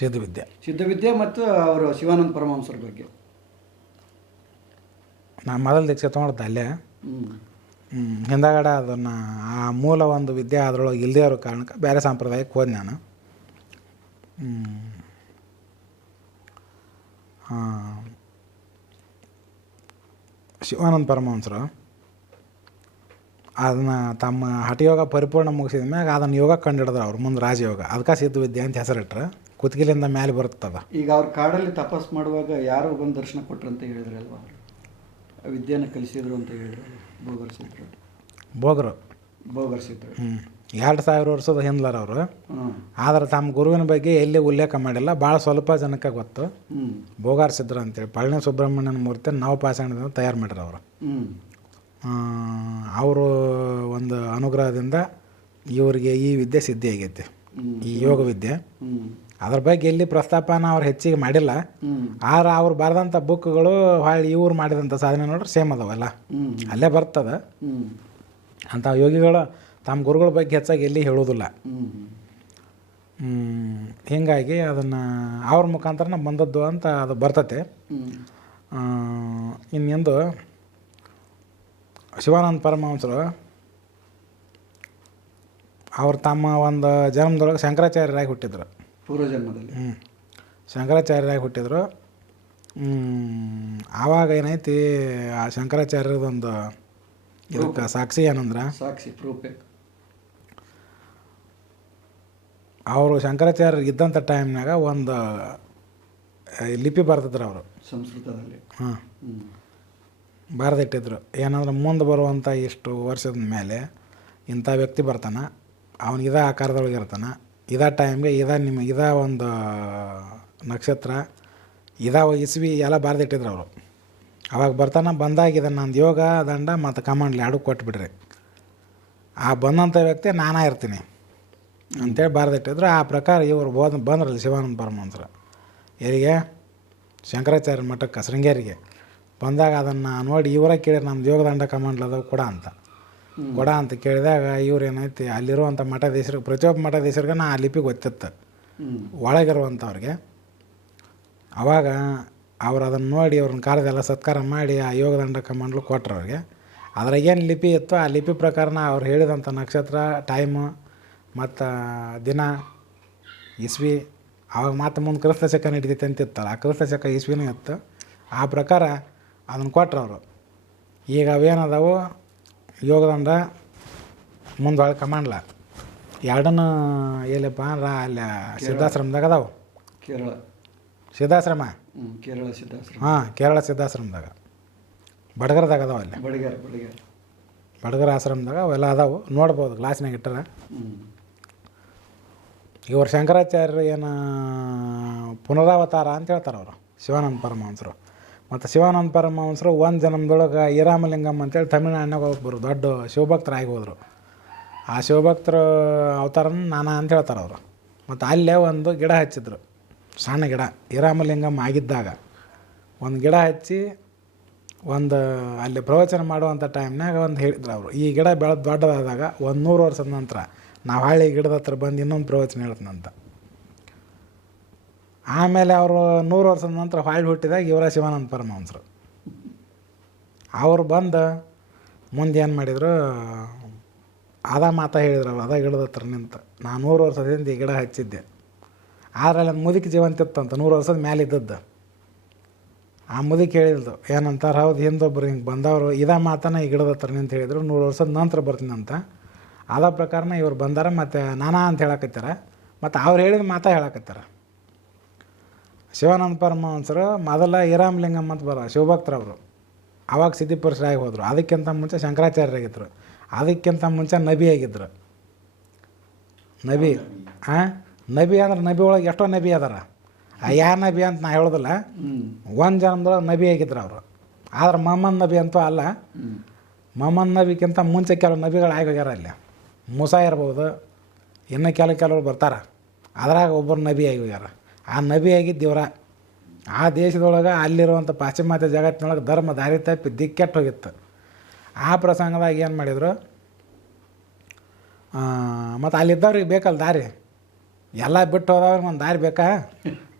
ಸಿದ್ಧವಿದ್ಯೆ. ಸಿದ್ಧವಿದ್ಯೆ ಮತ್ತು ಅವರು ಶಿವಾನಂದ ಪರಮಹಂಸರ ಬಗ್ಗೆ. ನಾನು ಮೊದಲು ದೀಕ್ಷೆ ತೊಗೊಂಡಿದ್ದೆ ಅಲ್ಲೇ. ಹಿಂದಗಡೆ ಅದನ್ನು ಆ ಮೂಲ ಒಂದು ವಿದ್ಯೆ ಅದರೊಳಗೆ ಇಲ್ಲದೇ ಇರೋ ಕಾರಣಕ್ಕೆ ಬೇರೆ ಸಂಪ್ರದಾಯಕ್ಕೆ ಹೋದೆ ನಾನು. ಶಿವಾನಂದ ಪರಮಹಂಸರು ಅದನ್ನು ತಮ್ಮ ಹಠಯೋಗ ಪರಿಪೂರ್ಣ ಮುಗಿಸಿದ ಮ್ಯಾಗ ಅದನ್ನು ಯೋಗ ಕಂಡಿಡಿದ್ರು ಅವ್ರು ಮುಂದೆ ರಾಜಯೋಗ. ಅದಕ್ಕೆ ಸಿದ್ಧವಿದ್ಯೆ ಅಂತ ಹೆಸರಿಟ್ರೆ. ಕುತ್ತಿಗೆಲಿಂದ ಮೇಲೆ ಬರುತ್ತದ. ಈಗ ಅವ್ರ ಕಾಡಲ್ಲಿ ತಪಸ್ ಮಾಡುವಾಗ ಯಾರು ಬಂದು ದರ್ಶನ ಕೊಟ್ರು ಅಂತ ಹೇಳಿದ್ರೆ ಅಲ್ವಾ? ವಿದ್ಯೆಯನ್ನು ವಿದ್ಯೆನ ಕಲಿಸಿದ್ರು ಅಂತ ಹೇಳಿದ್ರು ಭೋಗರ್ಸಿದ್ರು ಬೋಗರು ಭೋಗರ್ಸಿದ್ರು ಹ್ಞೂ ಎರಡು ಸಾವಿರ ವರ್ಷದ ಹಿಂದ್ಲರ್ ಅವರು. ಆದ್ರೆ ತಮ್ಮ ಗುರುವಿನ ಬಗ್ಗೆ ಎಲ್ಲಿ ಉಲ್ಲೇಖ ಮಾಡಿಲ್ಲ ಭಾಳ ಸ್ವಲ್ಪ ಜನಕ್ಕೆ ಗೊತ್ತು. ಬೋಗಾರ್ಸಿದ್ರು ಅಂತೇಳಿ. ಪಳನಿ ಸುಬ್ರಹ್ಮಣ್ಯನ ಮೂರ್ತಿ ನವಪಾಷಾಣದಿಂದ ತಯಾರು ಮಾಡ್ಯಾರ ಅವರು. ಅವರು ಒಂದು ಅನುಗ್ರಹದಿಂದ ಇವರಿಗೆ ಈ ವಿದ್ಯೆ ಸಿದ್ಧಿ ಆಗೈತಿ ಈ ಯೋಗ ವಿದ್ಯೆ. ಅದ್ರ ಬಗ್ಗೆ ಎಲ್ಲಿ ಪ್ರಸ್ತಾಪನ ಅವ್ರು ಹೆಚ್ಚಿಗೆ ಮಾಡಿಲ್ಲ. ಆದ್ರೆ ಅವ್ರು ಬರೆದಂಥ ಬುಕ್ಗಳು ಹೊಳ್ಳಿ ಇವ್ರು ಮಾಡಿದಂಥ ಸಾಧನೆ ನೋಡ್ರಿ ಸೇಮ್ ಅದಾವಲ್ಲ ಅಲ್ಲೇ ಬರ್ತದ. ಅಂಥ ಯೋಗಿಗಳು ತಮ್ಮ ಗುರುಗಳ ಬಗ್ಗೆ ಹೆಚ್ಚಾಗಿ ಎಲ್ಲಿ ಹೇಳೋದಿಲ್ಲ ಹೀಗಾಗಿ ಅದನ್ನು ಅವ್ರ ಮುಖಾಂತರನ ಬಂದದ್ದು ಅಂತ ಅದು ಬರ್ತತೆ. ಇನ್ನೆಂದು ಶಿವಾನಂದ ಪರಮಹಂಸರು ಅವ್ರು ತಮ್ಮ ಒಂದು ಜನ್ಮದೊಳಗೆ ಶಂಕರಾಚಾರ್ಯರಾಗಿ ಹುಟ್ಟಿದ್ರು. ಪೂರ್ವಜನ್ಮದಲ್ಲಿ. ಹ್ಞೂ ಶಂಕರಾಚಾರ್ಯರಾಗಿ ಹುಟ್ಟಿದ್ರು. ಆವಾಗ ಏನೈತಿ ಆ ಶಂಕರಾಚಾರ್ಯರದೊಂದು ಇದಕ್ಕೆ ಸಾಕ್ಷಿ ಏನಂದ್ರೆ? ಸಾಕ್ಷಿ ಪ್ರೂಫ್ ಅವರು ಶಂಕರಾಚಾರ್ಯರು ಇದ್ದಂಥ ಟೈಮ್ನಾಗ ಒಂದು ಲಿಪಿ ಬರ್ತಿದ್ರು ಅವರು. ಸಂಸ್ಕೃತದಲ್ಲಿ. ಹಾಂ. ಬರೆದಿಟ್ಟಿದ್ರು. ಏನಂದ್ರೆ ಮುಂದೆ ಬರುವಂಥ ಇಷ್ಟು ವರ್ಷದ ಮೇಲೆ ಇಂಥ ವ್ಯಕ್ತಿ ಬರ್ತಾನೆ. ಅವನಿಗಿದ ಇದ ಆಕಾರದೊಳಗೆ ಇರ್ತಾನೆ. ಇದ ಟೈಮ್ಗೆ ಇದ ನಿಮ್ಮ ಇದ ಒಂದು ನಕ್ಷತ್ರ, ಇದ ಇಸ್ವಿ ಎಲ್ಲ ಬರೆದಿಟ್ಟಿದ್ರು ಅವರು. ಅವಾಗ ಬರ್ತಾನೆ, ಬಂದಾಗ ಇದನ್ನು ನಂದು ಯೋಗ ದಂಡ ಮತ್ತು ಕಮಾಂಡ್ಲಿ ಎರಡು ಕೊಟ್ಬಿಡ್ರಿ ಆ ಬಂದಂಥ ವ್ಯಕ್ತಿ ನಾನೇ ಇರ್ತೀನಿ ಅಂತೇಳಿ ಬರೆದಿಟ್ಟಿದ್ರು. ಆ ಪ್ರಕಾರ ಇವರು ಬೋದ, ಬಂದ್ರಲ್ಲ ಶಿವಾನಂದ ಪರಮಂತ್ರ ಯಾರಿಗೆ ಶಂಕರಾಚಾರ್ಯ ಮಠಕ್ಕೆ, ಶೃಂಗೇರಿಗೆ. ಬಂದಾಗ ಅದನ್ನು ನೋಡಿ ಇವರ ಕೇಳಿ ನಮ್ಮ ಯೋಗದಂಡ ಕಮಾಂಡ್ಲದವು ಕೊಡ ಅಂತ. ಕೊಡ ಅಂತ ಕೇಳಿದಾಗ ಇವ್ರು ಏನೈತಿ ಅಲ್ಲಿರುವಂಥ ಮಠಾಧೀಶರಿಗೆ ಪ್ರತಿಯೊಬ್ಬ ಮಠಾಧೀಶರಿಗೆ ನಾ ಆ ಲಿಪಿ ಗೊತ್ತಿತ್ತು. ಒಳಗಿರುವಂಥವ್ರಿಗೆ ಅವಾಗ ಅವ್ರು ಅದನ್ನು ನೋಡಿ, ಅವ್ರನ್ನ ಕಾರ್ಯದೆಲ್ಲ ಸತ್ಕಾರ ಮಾಡಿ ಆ ಯೋಗದಂಡ ಕಮಾಂಡ್ಲು ಕೊಟ್ರು ಅವ್ರಿಗೆ. ಅದ್ರಾಗ ಏನು ಲಿಪಿ ಇತ್ತು ಆ ಲಿಪಿ ಪ್ರಕಾರನ ಅವ್ರು ಹೇಳಿದಂಥ ನಕ್ಷತ್ರ ಟೈಮು ಮತ್ತು ದಿನ, ಇಸ್ವಿ, ಅವಾಗ ಮತ್ತೆ ಮುಂದೆ ಕ್ರಿಸ್ತ ಶಕ ನಡೀತೈತೆ ಅಂತಿತ್ತಲ್ಲ, ಆ ಕ್ರಿಸ್ತ ಶಕ ಇಸ್ವಿನೂ ಇತ್ತು. ಆ ಪ್ರಕಾರ ಅದನ್ನು ಕೊಟ್ರು ಅವರು. ಈಗ ಅವೇನದಾವು? ಯೋಗದಂಡ ಮುಂದೆ ಒಳಗೆ ಕಮಾಂಡ್ಲ ಎರಡನ್ನು ಎಲ್ಲಪ್ಪ ಅಂದ್ರೆ ಅಲ್ಲಿ ಸಿದ್ಧಾಶ್ರಮದಾಗ ಅದಾವು. ಕೇರಳ. ಸಿದ್ಧಾಶ್ರಮ? ಕೇರಳ ಸಿದ್ಧಾಶ್ರಮ. ಹಾಂ ಕೇರಳ ಸಿದ್ಧಾಶ್ರಮದಾಗ. ಬಡಗರದಾಗ ಅದಾವ ಅಲ್ಲಿ. ಬಡಗರ ಬಡಗರ. ಬಡಗರ ಆಶ್ರಮದಾಗ ಅವೆಲ್ಲ ಅದಾವು. ನೋಡ್ಬೋದು ಗ್ಲಾಸ್ನಾಗ ಇಟ್ಟರೆ. ಇವರು ಶಂಕರಾಚಾರ್ಯರು ಏನು ಪುನರಾವತಾರ ಅಂತ ಹೇಳ್ತಾರೆ ಅವರು ಶಿವಾನಂದ ಪರಮಹಂಸರು. ಮತ್ತು ಶಿವಾನಂದ ಪರಮಹಂಸರು ಒಂದು ಜನ್ಮದೊಳಗೆ ಈರಾಮಲಿಂಗಮ್ ಅಂತೇಳಿ ತಮಿಳ್ನಾಡಿನಾಗ ಒಬ್ಬರು ದೊಡ್ಡ ಶಿವಭಕ್ತರಾಗಿ ಹೋದರು ಆ ಶಿವಭಕ್ತರ ಅವತಾರನ ನಾನಾ ಅಂತ ಹೇಳ್ತಾರೆ ಅವರು. ಮತ್ತು ಅಲ್ಲೇ ಒಂದು ಗಿಡ ಹಚ್ಚಿದ್ರು. ಸಣ್ಣ ಗಿಡ ಈರಾಮಲಿಂಗಮ್ ಆಗಿದ್ದಾಗ. ಒಂದು ಗಿಡ ಹಚ್ಚಿ ಒಂದು ಅಲ್ಲಿ ಪ್ರವಚನ ಮಾಡುವಂಥ ಟೈಮ್ನಾಗ ಒಂದು ಹೇಳಿದ್ರು ಅವರು. ಈ ಗಿಡ ಬೆಳೆದು ದೊಡ್ಡದಾದಾಗ ಒಂದು ನೂರು ವರ್ಷದ ನಂತರ ನಾವು ಹಳ್ಳಿ ಗಿಡದ ಹತ್ರ ಬಂದು ಇನ್ನೊಂದು ಪ್ರವಚನ ಹೇಳ್ತೀನಂತ. ಆಮೇಲೆ ಅವರು ನೂರು ವರ್ಷದ ನಂತರ ಹೊಳ್ಳಿ ಹುಟ್ಟಿದಾಗ ಇವರ ಶಿವಾನಂದ ಪರಮಹಂಸರು. ಅವರು ಬಂದು ಮುಂದೆ ಏನು ಮಾಡಿದರು, ಅದ ಮಾತಾ ಹೇಳಿದ್ರು ಅದ ಗಿಡದ ಹತ್ರ ನಿಂತು. ನಾನು ನೂರು ವರ್ಷದಿಂದ ಈ ಗಿಡ ಹಚ್ಚಿದ್ದೆ. ಆದರೆ ಅಲ್ಲಿ ಒಂದು ಮುದುಕಿ ಜೀವಂತ ಇತ್ತಂತ ನೂರು ವರ್ಷದ ಮೇಲೆ ಇದ್ದದ್ದು. ಆ ಮುದುಕಿ ಹೇಳಿದ್ದು ಏನಂತಾರೆ, ಹೌದು ಹಿಂದೊಬ್ಬರು ಹಿಂಗೆ ಬಂದವರು, ಇದ ಮಾತನ ಈ ಗಿಡದ ಹತ್ರ ನಿಂತು ಹೇಳಿದರು, ನೂರು ವರ್ಷದ ನಂತರ ಬರ್ತೀನಿ ಅಂತ. ಅದ ಪ್ರಕಾರನ ಇವ್ರು ಬಂದಾರ, ಮತ್ತು ನಾನಾ ಅಂತ ಹೇಳಕತ್ತಾರ ಮತ್ತು ಅವ್ರು ಹೇಳಿದ ಮಾತಾ ಹೇಳಕತ್ತಾರ ಶಿವಾನಂದ ಪರಮಹಂಸರು ಮೊದಲ ಈರಾಮಲಿಂಗಂ ಅಂತ ಬರೋ ಶಿವಭಕ್ತರವರು. ಅವಾಗ ಸಿದ್ಧಿಪುರುಷರಾಗಿ ಹೋದರು. ಅದಕ್ಕಿಂತ ಮುಂಚೆ ಶಂಕರಾಚಾರ್ಯರಾಗಿದ್ದರು ಅದಕ್ಕಿಂತ ಮುಂಚೆ ನಬಿ ಆಗಿದ್ದರು ನಬಿ ಹಾಂ ನಬಿ ಅಂದ್ರೆ ನಬಿ ಒಳಗೆ ಎಷ್ಟೋ ನಬಿ ಅದಾರ. ಆ ಯಾ ನಬಿ ಅಂತ ನಾ ಹೇಳೋದಿಲ್ಲ. ಒಂದು ಜನ್ಮದೊಳಗೆ ನಬಿ ಆಗಿದ್ರು ಅವರು. ಆದ್ರೆ ಮೊಹಮ್ಮದ್ ನಬಿ ಅಂತೂ ಅಲ್ಲ. ಮಹಮ್ಮದ್ ನಬಿಗಿಂತ ಮುಂಚೆ ಕೆಲವು ನಬಿಗಳು ಆಗಿ ಹೋಗ್ಯಾರ ಅಲ್ಲಿ. ಮುಸಾ ಇರ್ಬೋದು. ಇನ್ನು ಕೆಲವು ಕೆಲವರು ಬರ್ತಾರೆ. ಅದ್ರಾಗ ಒಬ್ಬರು ನಬಿ ಆಗಿ ಹೋಗ್ಯಾರ. ಆ ನಬಿ ಇವ್ರ ಆ ದೇಶದೊಳಗೆ ಅಲ್ಲಿರುವಂಥ ಪಾಶ್ಚಿಮಾತ್ಯ ಜಗತ್ತಿನೊಳಗೆ ಧರ್ಮ ದಾರಿ ತಪ್ಪಿ ದಿಕ್ಕೆಟ್ಟು ಹೋಗಿತ್ತು. ಆ ಪ್ರಸಂಗದಾಗ ಏನು ಮಾಡಿದರು? ಮತ್ತು ಅಲ್ಲಿದ್ದವ್ರಿಗೆ ಬೇಕಲ್ಲ ದಾರಿ? ಎಲ್ಲ ಬಿಟ್ಟು ಹೋದವ್ರಿಗೆ ಒಂದು ದಾರಿ ಬೇಕಾ?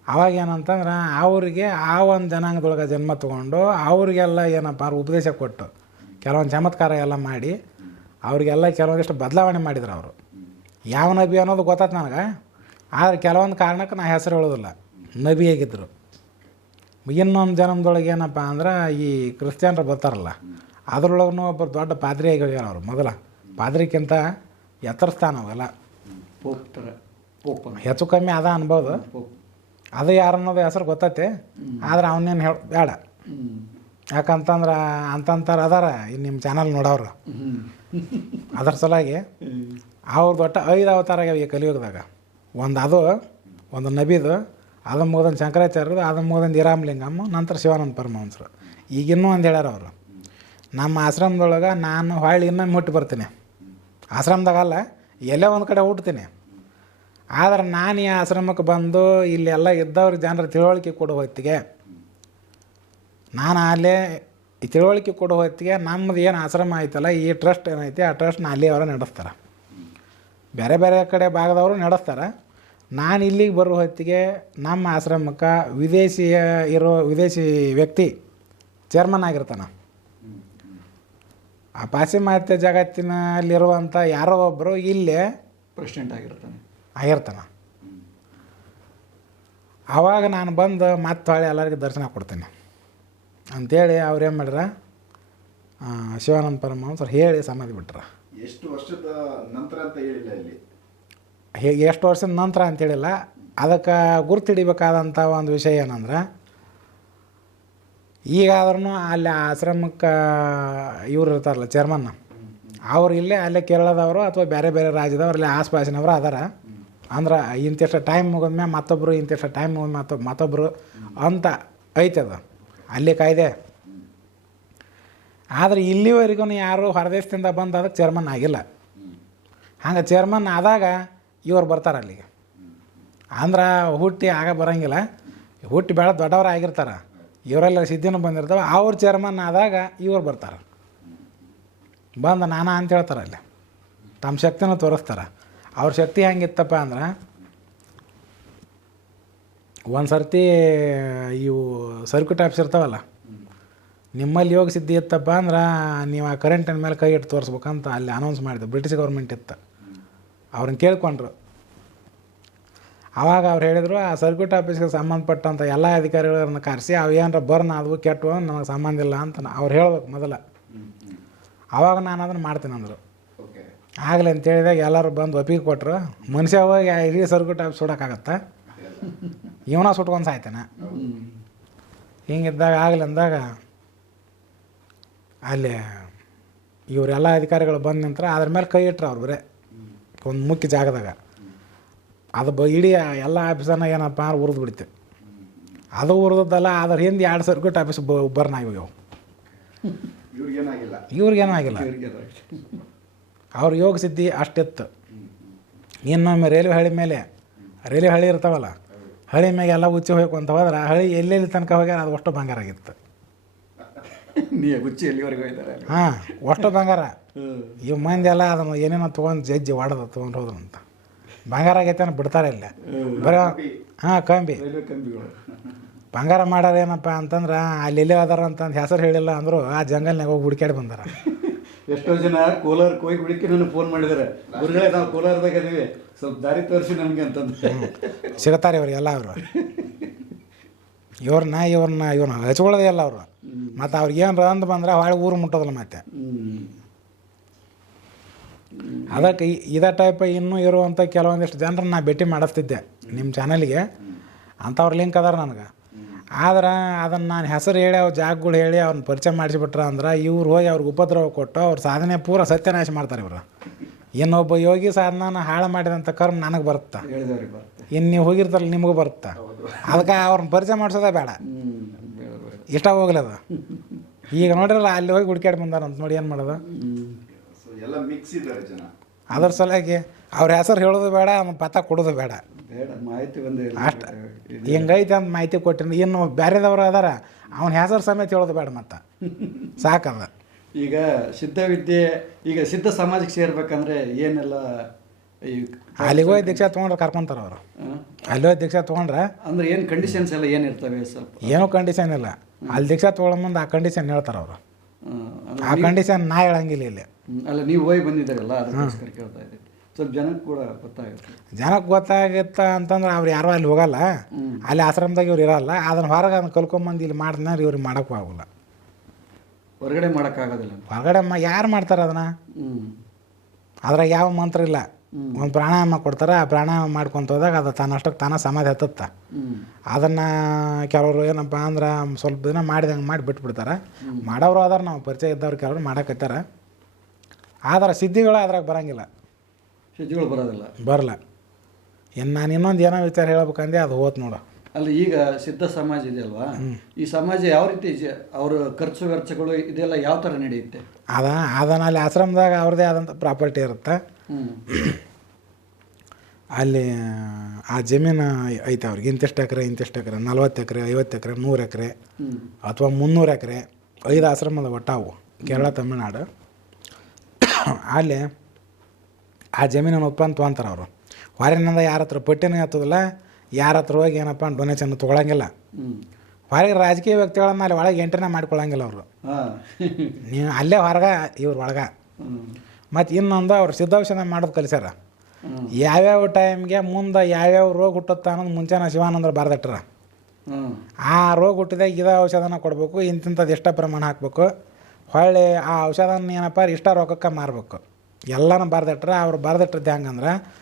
ಅವಾಗ ಏನಂತಂದ್ರೆ, ಅವರಿಗೆ ಆ ಒಂದು ಜನಾಂಗದೊಳಗೆ ಜನ್ಮ ತೊಗೊಂಡು ಅವರಿಗೆಲ್ಲ ಏನಪ್ಪ ಉಪದೇಶ ಕೊಟ್ಟು ಕೆಲವೊಂದು ಚಮತ್ಕಾರ ಎಲ್ಲ ಮಾಡಿ ಅವರಿಗೆಲ್ಲ ಕೆಲವೊಂದಿಷ್ಟು ಬದಲಾವಣೆ ಮಾಡಿದ್ರು ಅವರು. ಯಾವ ನಬಿ ಅನ್ನೋದು ಗೊತ್ತಾಯ್ತು ನನಗೆ? ಆದರೆ ಕೆಲವೊಂದು ಕಾರಣಕ್ಕೆ ನಾ ಹೆಸರು ಹೇಳೋದಿಲ್ಲ. ನಬಿ ಆಗಿದ್ದರು ಇನ್ನೊಂದು ಜನ್ಮದೊಳಗೆ ಏನಪ್ಪ ಅಂದ್ರೆ ಈ ಕ್ರಿಶ್ಚಿಯನ್ರು ಬರ್ತಾರಲ್ಲ ಅದರೊಳಗೂ ಒಬ್ಬರು ದೊಡ್ಡ ಪಾದ್ರಿ ಹೋಗ್ಯಾರ ಅವರು ಮೊದಲ. ಪಾದ್ರಿಕ್ಕಿಂತ ಎತ್ತರ ಸ್ಥಾನ ಅವೆಲ್ಲ. ಹೆಚ್ಚು ಕಮ್ಮಿ ಅದ ಅನ್ಬೋದು. ಅದು ಯಾರು ಅನ್ನೋದು ಹೆಸರು ಗೊತ್ತೈತಿ ಆದ್ರೆ ಅವನೇನು ಹೇಳ ಬೇಡ. ಯಾಕಂತಂದ್ರೆ ಅಂತಂತಾರೆ ಅದಾರ ಇನ್ನು ನಿಮ್ಮ ಚಾನಲ್ ನೋಡೋರು. ಅದರ ಸಲುವಾಗಿ. ಅವ್ರು ದೊಡ್ಡ ಐದು ಅವತಾರ ಈ ಕಲಿಯುಗದಾಗ. ಒಂದು ಅದು, ಒಂದು ನಬಿದು ಅದ ಮುಗ್ದಂದು ಶಂಕರಾಚಾರ್ಯದು ಅದ ಮುಗ್ದಂದು ಇರಾಮಲಿಂಗಮ್ಮ ನಂತರ ಶಿವಾನಂದ ಪರಮಹಂಸರು. ಈಗಿನ್ನೂ ಒಂದು ಹೇಳ್ಯಾರ ಅವರು. ನಮ್ಮ ಆಶ್ರಮದೊಳಗೆ ನಾನು ಹೊಳ್ಳಿ ಇನ್ನೂ ಮುಟ್ಟಿ ಬರ್ತೀನಿ. ಆಶ್ರಮದಾಗಲ್ಲ ಎಲ್ಲೇ ಒಂದು ಕಡೆ ಹುಟ್ತೀನಿ. ಆದ್ರೆ ನಾನು ಈ ಆಶ್ರಮಕ್ಕೆ ಬಂದು ಇಲ್ಲೆಲ್ಲ ಇದ್ದವ್ರ ಜನರ ತಿಳುವಳಿಕೆ ಕೊಡೋ ಹೊತ್ತಿಗೆ, ನಾನು ಅಲ್ಲೇ ಈ ತಿಳುವಳಿಕೆ ಕೊಡೋ ಹೊತ್ತಿಗೆ ನಮ್ಮದು ಏನು ಆಶ್ರಮ ಐತಲ್ಲ, ಈ ಟ್ರಸ್ಟ್ ಏನೈತಿ ಆ ಟ್ರಸ್ಟ್ನ ಅಲ್ಲಿಯವರ ನಡೆಸ್ತಾರೆ. ಬೇರೆ ಬೇರೆ ಕಡೆ ಭಾಗದವರು ನಡೆಸ್ತಾರೆ. ನಾನು ಇಲ್ಲಿಗೆ ಬರೋ ಹೊತ್ತಿಗೆ ನಮ್ಮ ಆಶ್ರಮಕ್ಕೆ ವಿದೇಶಿಯ ಇರೋ ವಿದೇಶಿ ವ್ಯಕ್ತಿ ಚೇರ್ಮನ್ ಆಗಿರ್ತಾನೆ. ಆ ಪಾಶ್ಚಿಮಾತ್ಯ ಜಗತ್ತಿನಲ್ಲಿರುವಂಥ ಯಾರೋ ಒಬ್ಬರು ಇಲ್ಲೇ ಪ್ರೆಸಿಡೆಂಟ್ ಆಗಿರ್ತಾನೆ. ಆಗಿರ್ತಾನೆ. ಆವಾಗ ನಾನು ಬಂದು ಮತ್ತೆ ಹೊಳೆ ಎಲ್ಲರಿಗೂ ದರ್ಶನ ಕೊಡ್ತೇನೆ. ಅಂಥೇಳಿ ಅವ್ರು ಏನು ಮಾಡ್ಯಾರ ಶಿವಾನಂದ ಶಿವಾನಂದ ಅಂತ ಹೇಳಿ ಸಮಾಧಿ ಬಿಟ್ರ. ಎಷ್ಟು ವರ್ಷದ ನಂತರ ಅಂತ ಹೇಳಿಲ್ಲ ಇಲ್ಲಿ. ಹೇಗೆ ಎಷ್ಟು ವರ್ಷದ ನಂತರ ಅಂತೇಳಿಲ್ಲ ಅದಕ್ಕೆ ಗುರ್ತಿಡಿಬೇಕಾದಂಥ ಒಂದು ವಿಷಯ ಏನಂದ್ರೆ ಈಗಾದ್ರೂ ಅಲ್ಲಿ ಆಶ್ರಮಕ್ಕೆ ಇವ್ರು ಇರ್ತಾರಲ್ಲ ಚೇರ್ಮನ್ನ ಅವ್ರು ಇಲ್ಲೇ ಅಲ್ಲೇ ಕೇರಳದವರು ಅಥವಾ ಬೇರೆ ಬೇರೆ ರಾಜ್ಯದವ್ರು ಅಲ್ಲಿ ಆಸ್ಪಾಸಿನವರು ಅದಾರ. ಅಂದ್ರೆ ಇಂತಿಷ್ಟು ಟೈಮ್ ಮುಗಿದ್ಮೇಲೆ ಮತ್ತೊಬ್ಬರು ಇಂತಿಷ್ಟು ಟೈಮ್ ಮುಗಿದ ಮತ್ತೊಬ್ಬ ಮತ್ತೊಬ್ಬರು ಅಂತ ಐತೆ ಅದು. ಅಲ್ಲಿ ಕಾಯ್ದೆ. ಆದರೆ ಇಲ್ಲಿವರೆಗೂ ಯಾರು ಹೊರದೇಶದಿಂದ ಬಂದು ಅದಕ್ಕೆ ಚೇರ್ಮನ್ ಆಗಿಲ್ಲ. ಹಂಗೆ ಚೇರ್ಮನ್ ಆದಾಗ ಇವ್ರು ಬರ್ತಾರೆ ಅಲ್ಲಿಗೆ. ಅಂದ್ರೆ ಹುಟ್ಟಿ ಆಗ ಬರೋಂಗಿಲ್ಲ. ಹುಟ್ಟಿ ಭಾಳ ದೊಡ್ಡವ್ರು ಆಗಿರ್ತಾರೆ ಇವರೆಲ್ಲ ಸಿದ್ಧಿನೂ ಬಂದಿರ್ತಾವೆ. ಅವ್ರು ಚೇರ್ಮನ್ ಆದಾಗ ಇವ್ರು ಬರ್ತಾರೆ. ಬಂದು ನಾನಾ ಅಂತ ಹೇಳ್ತಾರೆ ಅಲ್ಲಿ. ತಮ್ಮ ಶಕ್ತಿನೂ ತೋರಿಸ್ತಾರೆ. ಅವ್ರ ಶಕ್ತಿ ಹೆಂಗಿತ್ತಪ್ಪ ಅಂದ್ರೆ ಒಂದು ಸರ್ತಿ ಇವು ಸರ್ಕ್ಯೂಟ್ ಆಫೀಸ್ ಇರ್ತಾವಲ್ಲ ನಿಮ್ಮಲ್ಲಿ ಯೋಗ ಸಿದ್ಧಿ ಇತ್ತಪ್ಪ ಅಂದ್ರೆ ನೀವು ಆ ಕರೆಂಟಿನ ಮೇಲೆ ಕೈ ಇಟ್ಟು ತೋರಿಸ್ಬೇಕಂತ ಅಲ್ಲಿ ಅನೌನ್ಸ್ ಮಾಡಿದೆ ಬ್ರಿಟಿಷ್ ಗೌರ್ಮೆಂಟ್ ಇತ್ತು. ಅವ್ರನ್ನ ಕೇಳ್ಕೊಂಡ್ರು. ಆವಾಗ ಅವ್ರು ಹೇಳಿದರು ಆ ಸರ್ಕ್ಯೂಟ್ ಆಫೀಸ್ಗೆ ಸಂಬಂಧಪಟ್ಟಂಥ ಎಲ್ಲ ಅಧಿಕಾರಿಗಳನ್ನ ಕರೆಸಿ ಅವು ಏನಾರ ಬರ್ನ ಅದು ಕೆಟ್ಟವು ನನಗೆ ಸಂಬಂಧ ಇಲ್ಲ ಅಂತ ಅವ್ರು ಹೇಳ್ಬೇಕು ಮೊದಲ. ಆವಾಗ ನಾನು ಅದನ್ನು ಮಾಡ್ತೀನಿ ಅಂದರು. ಆಗಲಿ ಅಂತ ಹೇಳಿದಾಗ ಎಲ್ಲರೂ ಬಂದು ಒಪ್ಪಿಗೆ ಕೊಟ್ಟರು ಮನುಷ್ಯ ಹೋಗಿ ಇಡೀ ಸರ್ಕ್ಯೂಟ್ ಆಫೀಸ್ ಸುಡೋಕ್ಕಾಗತ್ತಾ ಇವನ ಸುಟ್ಕೊಂಡು ಸಾಯ್ತಾನೆ. ಹಿಂಗಿದ್ದಾಗ ಆಗಲಿ ಅಂದಾಗ ಅಲ್ಲಿ ಇವರೆಲ್ಲ ಅಧಿಕಾರಿಗಳು ಬಂದ ನಂತರ ಅದ್ರ ಮೇಲೆ ಕೈ ಇಟ್ರು ಅವ್ರು ಬರೇ. ಒಂದು ಮುಖ್ಯ ಜಾಗದಾಗ. ಅದು ಬ ಇಡೀ ಎಲ್ಲ ಆಫೀಸನ್ನ ಏನಪ್ಪ ಅಂದ್ರೆ ಉರಿದು ಬಿಡ್ತು. ಅದು ಉರಿದಲ್ಲ ಅದ್ರ ಹಿಂದೆ ಎರಡು ಸರ್ಕ್ಯೂಟ್ ಆಫೀಸ್ ಬ ಬರ್ನ್ ಇವ್ರಿಗೇನಾಗಿಲ್ಲ. ಇವ್ರಿಗೇನೂ ಆಗಿಲ್ಲ ಅವ್ರ ಯೋಗ ಸಿದ್ಧಿ ಅಷ್ಟಿತ್ತು. ಇನ್ನೊಮ್ಮೆ ರೈಲ್ವೆ ಹಳಿ ಮೇಲೆ ರೈಲ್ವೆ ಹಳಿ ಇರ್ತಾವಲ್ಲ ಹಳಿ ಮೇಲೆ ಎಲ್ಲ ಉಚ್ಚಿ ಹೋಗ್ಕೊಂತ ಹೋದ್ರೆ ಹಳಿ ಎಲ್ಲೆಲ್ಲಿ ತನಕ ಹೋಗ್ಯಾರ ಅದು ಅಷ್ಟು ಬಂಗಾರ ಆಗಿತ್ತು. ನೀ ಗುಚ್ಚಿ ಎಲ್ಲಿವರೆಗೂ. ಹಾಂ ಒಟ್ಟು ಬಂಗಾರ. ಇವು ಮಂದಿ ಎಲ್ಲ ಅದನ್ನು ಏನೇನೋ ತೊಗೊಂಡು ಜಜ್ಜಿ ಹೊಡೆದ ತೊಗೊಂಡು ಹೋದ್ರು ಅಂತ. ಬಂಗಾರ ಆಗೈತೆ ಅನ್ನೋ ಬಿಡ್ತಾರೆ ಇಲ್ಲ. ಬರೀ ಹಾಂ ಕಂಬಿ. ಬಂಗಾರ ಮಾಡಾರ ಏನಪ್ಪ ಅಂತಂದ್ರೆ ಅಲ್ಲಿ ಎಲ್ಲೇ ಅದಾರ ಅಂತಂದು ಹೆಸರು ಹೇಳಿಲ್ಲ ಅಂದರು ಆ ಜಂಗಲ್ನಾಗ ಹೋಗಿ ಹುಡ್ಕ್ಯಾಡಿ ಬಂದಾರ. ಎಷ್ಟೋ ಜನ ಕೋಲಾರ ಹೋಗಿ ಹುಡುಕಿ ನನಗೆ ಫೋನ್ ಮಾಡಿದ್ದಾರೆ ಗುರುಗಳೇ ನಾವು ಕೋಲಾರದಾಗ ಇದೀವಿ. ಸ್ವಲ್ಪ ದಾರಿ ತೋರಿಸಿ ನಮಗೆ ಅಂತಂದು. ಸಿಗ್ತಾರೆ ಇವ್ರಿಗೆಲ್ಲ ಎಲ್ಲ ಅವರು. ಇವ್ರನ್ನ ಇವ್ರನ್ನ ಇವ್ರನ್ನ ಹಚ್ಕೊಳ್ಳೋದೇ ಇಲ್ಲ ಅವರು. ಮತ್ತು ಅವ್ರಿಗೆ ಏನು ರಂದು ಬಂದ್ರೆ ಹೊಳೆ ಊರು ಮುಟ್ಟೋದಿಲ್ಲ ಮತ್ತೆ. ಅದಕ್ಕೆ ಇದೇ ಟೈಪ್ ಇನ್ನೂ ಇರುವಂಥ ಕೆಲವೊಂದಿಷ್ಟು ಜನರನ್ನ ನಾ ಭೇಟಿ ಮಾಡಿಸ್ತಿದ್ದೆ ನಿಮ್ಮ ಚಾನಲ್ಗೆ ಅಂಥವ್ರ ಲಿಂಕ್ ಅದಾರ ನನಗೆ. ಆದ್ರೆ ಅದನ್ನು ನಾನು ಹೆಸರು ಹೇಳಿ ಅವ್ರ ಜಾಗಗಳು ಹೇಳಿ ಅವ್ರನ್ನ ಪರಿಚಯ ಮಾಡಿಸಿಬಿಟ್ರ ಅಂದ್ರೆ ಇವ್ರು ಹೋಗಿ ಅವ್ರಿಗೆ ಉಪದ್ರವ ಕೊಟ್ಟು ಅವ್ರ ಸಾಧನೆ ಪೂರ ಸತ್ಯನಾಶ ಮಾಡ್ತಾರೆ ಇವರು. ಇನ್ನೊಬ್ಬ ಯೋಗಿ ಸಾಧನ ಹಾಳು ಮಾಡಿದಂಥ ಕರ್ಮ ನನಗೆ ಬರುತ್ತೆ? ಇನ್ನು ನೀವು ಹೋಗಿರ್ತಾರಲ್ಲ ನಿಮಗೂ ಬರುತ್ತೆ? ಅದಕ್ಕೆ ಅವ್ರನ್ನ ಪರಿಚಯ ಮಾಡಿಸೋದೇ ಬೇಡ. ಇಷ್ಟ ಹೋಗ್ಲದ ಈಗ ನೋಡ್ರಲ್ಲ, ಅಲ್ಲಿ ಹೋಗಿ ಹುಡ್ಕ್ಯಾಡಿ ಬಂದಾರ ಅಂತ ನೋಡಿ ಏನು ಮಾಡೋದು? ಅದ್ರ ಸಲುವಾಗಿ ಅವ್ರ ಹೆಸರು ಹೇಳೋದು ಬೇಡ, ಅವ್ನ ಪತ್ತ ಕೊಡೋದು ಬೇಡ. ಅಷ್ಟ ಹಿಂಗೈತೆ ಅಂತ ಮಾಹಿತಿ ಕೊಟ್ಟಿನಿ ಇನ್ನು ಬೇರೆದವ್ರು ಅದಾರ, ಅವನ ಹೆಸರು ಸಮೇತ ಹೇಳೋದು ಬೇಡ ಮತ್ತೆ. ಸಾಕದ. ಈಗ ಸಿದ್ಧವಿದ್ಯೆ, ಈಗ ಸಿದ್ಧ ಸಮಾಜಕ್ಕೆ ಸೇರ್ಬೇಕಂದ್ರೆ ಏನೆಲ್ಲ ಅಲ್ಲಿಗೆ ಹೋಗಿ ದೀಕ್ಷಾ ತೊಗೊಂಡ್ರೆ ಕರ್ಕೊಂತಾರೆ ಅವರು? ಅಲ್ಲಿ ಹೋಗಿ ದೀಕ್ಷಾ ತೊಗೊಂಡ್ರೆ ಅಂದ್ರೆ ಏನು ಕಂಡೀಷನ್ಸ್ ಎಲ್ಲ ಏನಿರ್ತವೆ ಸ್ವಲ್ಪ? ಏನೂ ಕಂಡೀಷನ್ ಇಲ್ಲ. ಅಲ್ಲಿ ದೀಕ್ಷಾ ತೊಗೊಳ್ಳೋ ಮುಂದೆ ಆ ಕಂಡೀಷನ್ ಹೇಳ್ತಾರೆ ಅವರು. ಆ, ಕಂಡೀಷನ್ ನಾ ಹೇಳಂಗಿಲ್ಲ ಇಲ್ಲಿ. ಅಲ್ಲ ನೀವು ಹೋಗಿ ಬಂದಿದ್ದಾರಲ್ಲ ಅದಕ್ಕೋಸ್ಕರ ಕೇಳ್ತಾ ಇದ್ದೀನಿ. ಸ್ವಲ್ಪ ಜನಕ್ಕೆ ಕೂಡ ಗೊತ್ತಾಗುತ್ತೆ. ಜನಕ್ಕೆ ಗೊತ್ತಾಗಿತ್ತ ಅಂತಂದ್ರೆ ಅವ್ರು ಯಾರು ಅಲ್ಲಿ ಹೋಗಲ್ಲ. ಅಲ್ಲಿ ಆಶ್ರಮದಾಗ ಇವ್ರು ಇರಲ್ಲ. ಅದನ್ನ ಹೊರಗೆ ಅದನ್ನ ಕಲ್ಕೊಂಬಂದು ಇಲ್ಲಿ ಮಾಡಿದ್ರೆ ಇವ್ರಿಗೆ ಮಾಡೋಕ್ಕೂ ಆಗೋಲ್ಲ. ಹೊರಗಡೆ ಮಾಡೋಕ್ಕಾಗೋದಿಲ್ಲ ಹೊರಗಡೆ ಮ ಯಾರು ಮಾಡ್ತಾರೆ ಅದನ್ನು? ಅದ್ರಾಗ ಯಾವ ಮಂತ್ರ ಇಲ್ಲ. ಒಂದು ಪ್ರಾಣಾಯಾಮ ಕೊಡ್ತಾರೆ ಆ ಪ್ರಾಣಾಯಾಮ ಮಾಡ್ಕೊಂತ ಹೋದಾಗ ಅದು ತಾನಷ್ಟಕ್ಕೆ ತಾನ ಸಮಾಧಿ ಹತ್ತುತ್ತೆ. ಅದನ್ನು ಕೆಲವರು ಏನಪ್ಪ ಅಂದ್ರೆ ಸ್ವಲ್ಪ ದಿನ ಮಾಡಿದಂಗೆ ಮಾಡಿ ಬಿಟ್ಬಿಡ್ತಾರೆ. ಮಾಡೋರು ಆದ್ರೆ ನಾವು ಪರಿಚಯ ಇದ್ದವ್ರು ಕೆಲವರು ಮಾಡಕತ್ತಾರ ಆದ್ರೆ ಸಿದ್ಧಿಗಳು ಅದ್ರಾಗ ಬರಂಗಿಲ್ಲ. ಸಿದ್ಧಿಗಳು ಬರೋದಿಲ್ಲ. ಬರಲ್ಲ ಇನ್ನು ನಾನು ಇನ್ನೊಂದು ಏನೋ ವಿಚಾರ ಹೇಳ್ಬೇಕಂದೆ ಅದು ಹೋತ್ ನೋಡು. ಅಲ್ಲಿ ಈಗ ಸಿದ್ಧ ಸಮಾಜ ಇದೆಯಲ್ವಾ ಈ ಸಮಾಜ ಯಾವ ರೀತಿ ಅವರು ಖರ್ಚು ವೆಚ್ಚಗಳು ಇದೆಲ್ಲ ಯಾವ ಥರ ನಡೆಯುತ್ತೆ? ಅದ ಅದನ್ನ ಅಲ್ಲಿ ಆಶ್ರಮದಾಗ ಅವ್ರದ್ದೇ ಆದಂಥ ಪ್ರಾಪರ್ಟಿ ಇರುತ್ತೆ? ಅಲ್ಲಿ ಆ ಜಮೀನು ಐತೆ ಅವ್ರಿಗೆ. ಇಂತಿಷ್ಟು ಎಕರೆ ಇಂತಿಷ್ಟು ಎಕರೆ ನಲ್ವತ್ತು ಎಕರೆ ಐವತ್ತು ಎಕರೆ ನೂರು ಎಕರೆ ಅಥವಾ ಮುನ್ನೂರು ಎಕರೆ ಐದು ಆಶ್ರಮದ ಒಟ್ಟಾವು ಕೇರಳ ತಮಿಳ್ನಾಡು. ಅಲ್ಲಿ ಆ ಜಮೀನನ್ನು ಒಪ್ಪಂತ ತೊಗೊಂತಾರೆ ಅವರು. ಹೊರಗಿನಿಂದ ಯಾರ ಹತ್ರ ಪಟ್ಟಿನ ಹತ್ತದಲ್ಲ ಯಾರ ಹತ್ರ ಹೋಗಿ ಏನಪ್ಪ ಡೊನೇಷನ್ ತೊಗೊಳಂಗಿಲ್ಲ. ಹೊರಗೆ ರಾಜಕೀಯ ವ್ಯಕ್ತಿಗಳನ್ನ ಅಲ್ಲಿ ಒಳಗೆ ಎಂಟ್ರಿನ ಮಾಡ್ಕೊಳ್ಳಂಗಿಲ್ಲ ಅವರು. ನೀವು ಅಲ್ಲೇ ಹೊರಗೆ ಇವ್ರ ಒಳಗೆ. ಮತ್ತು ಇನ್ನೊಂದು ಅವ್ರು ಸಿದ್ಧೌಷಧ ಮಾಡೋದು ಕಲಿಸ್ಯಾರ. ಯಾವ್ಯಾವ ಟೈಮ್ಗೆ ಮುಂದೆ ಯಾವ್ಯಾವ ರೋಗ ಹುಟ್ಟುತ್ತ ಅನ್ನೋದು ಮುಂಚೆನ ಶಿವಾನಂದ್ರ ಬರೆದಿಟ್ರ. ಆ ರೋಗ ಹುಟ್ಟಿದಾಗ ಇದ ಔಷಧನ ಕೊಡಬೇಕು ಇಂತಿಂಥದ್ದು ಇಷ್ಟ ಪ್ರಮಾಣ ಹಾಕಬೇಕು. ಹೊಳ್ಳಿ ಆ ಔಷಧನ ಏನಪ್ಪ ಇಷ್ಟ ರೋಗಕ್ಕೆ ಮಾರಬೇಕು. ಎಲ್ಲನೂ ಬರೆದಿಟ್ರ, ಅವ್ರು ಬರ್ದಿಟ್ಟಿದ್ದು ಹೆಂಗಂದ್ರೆ,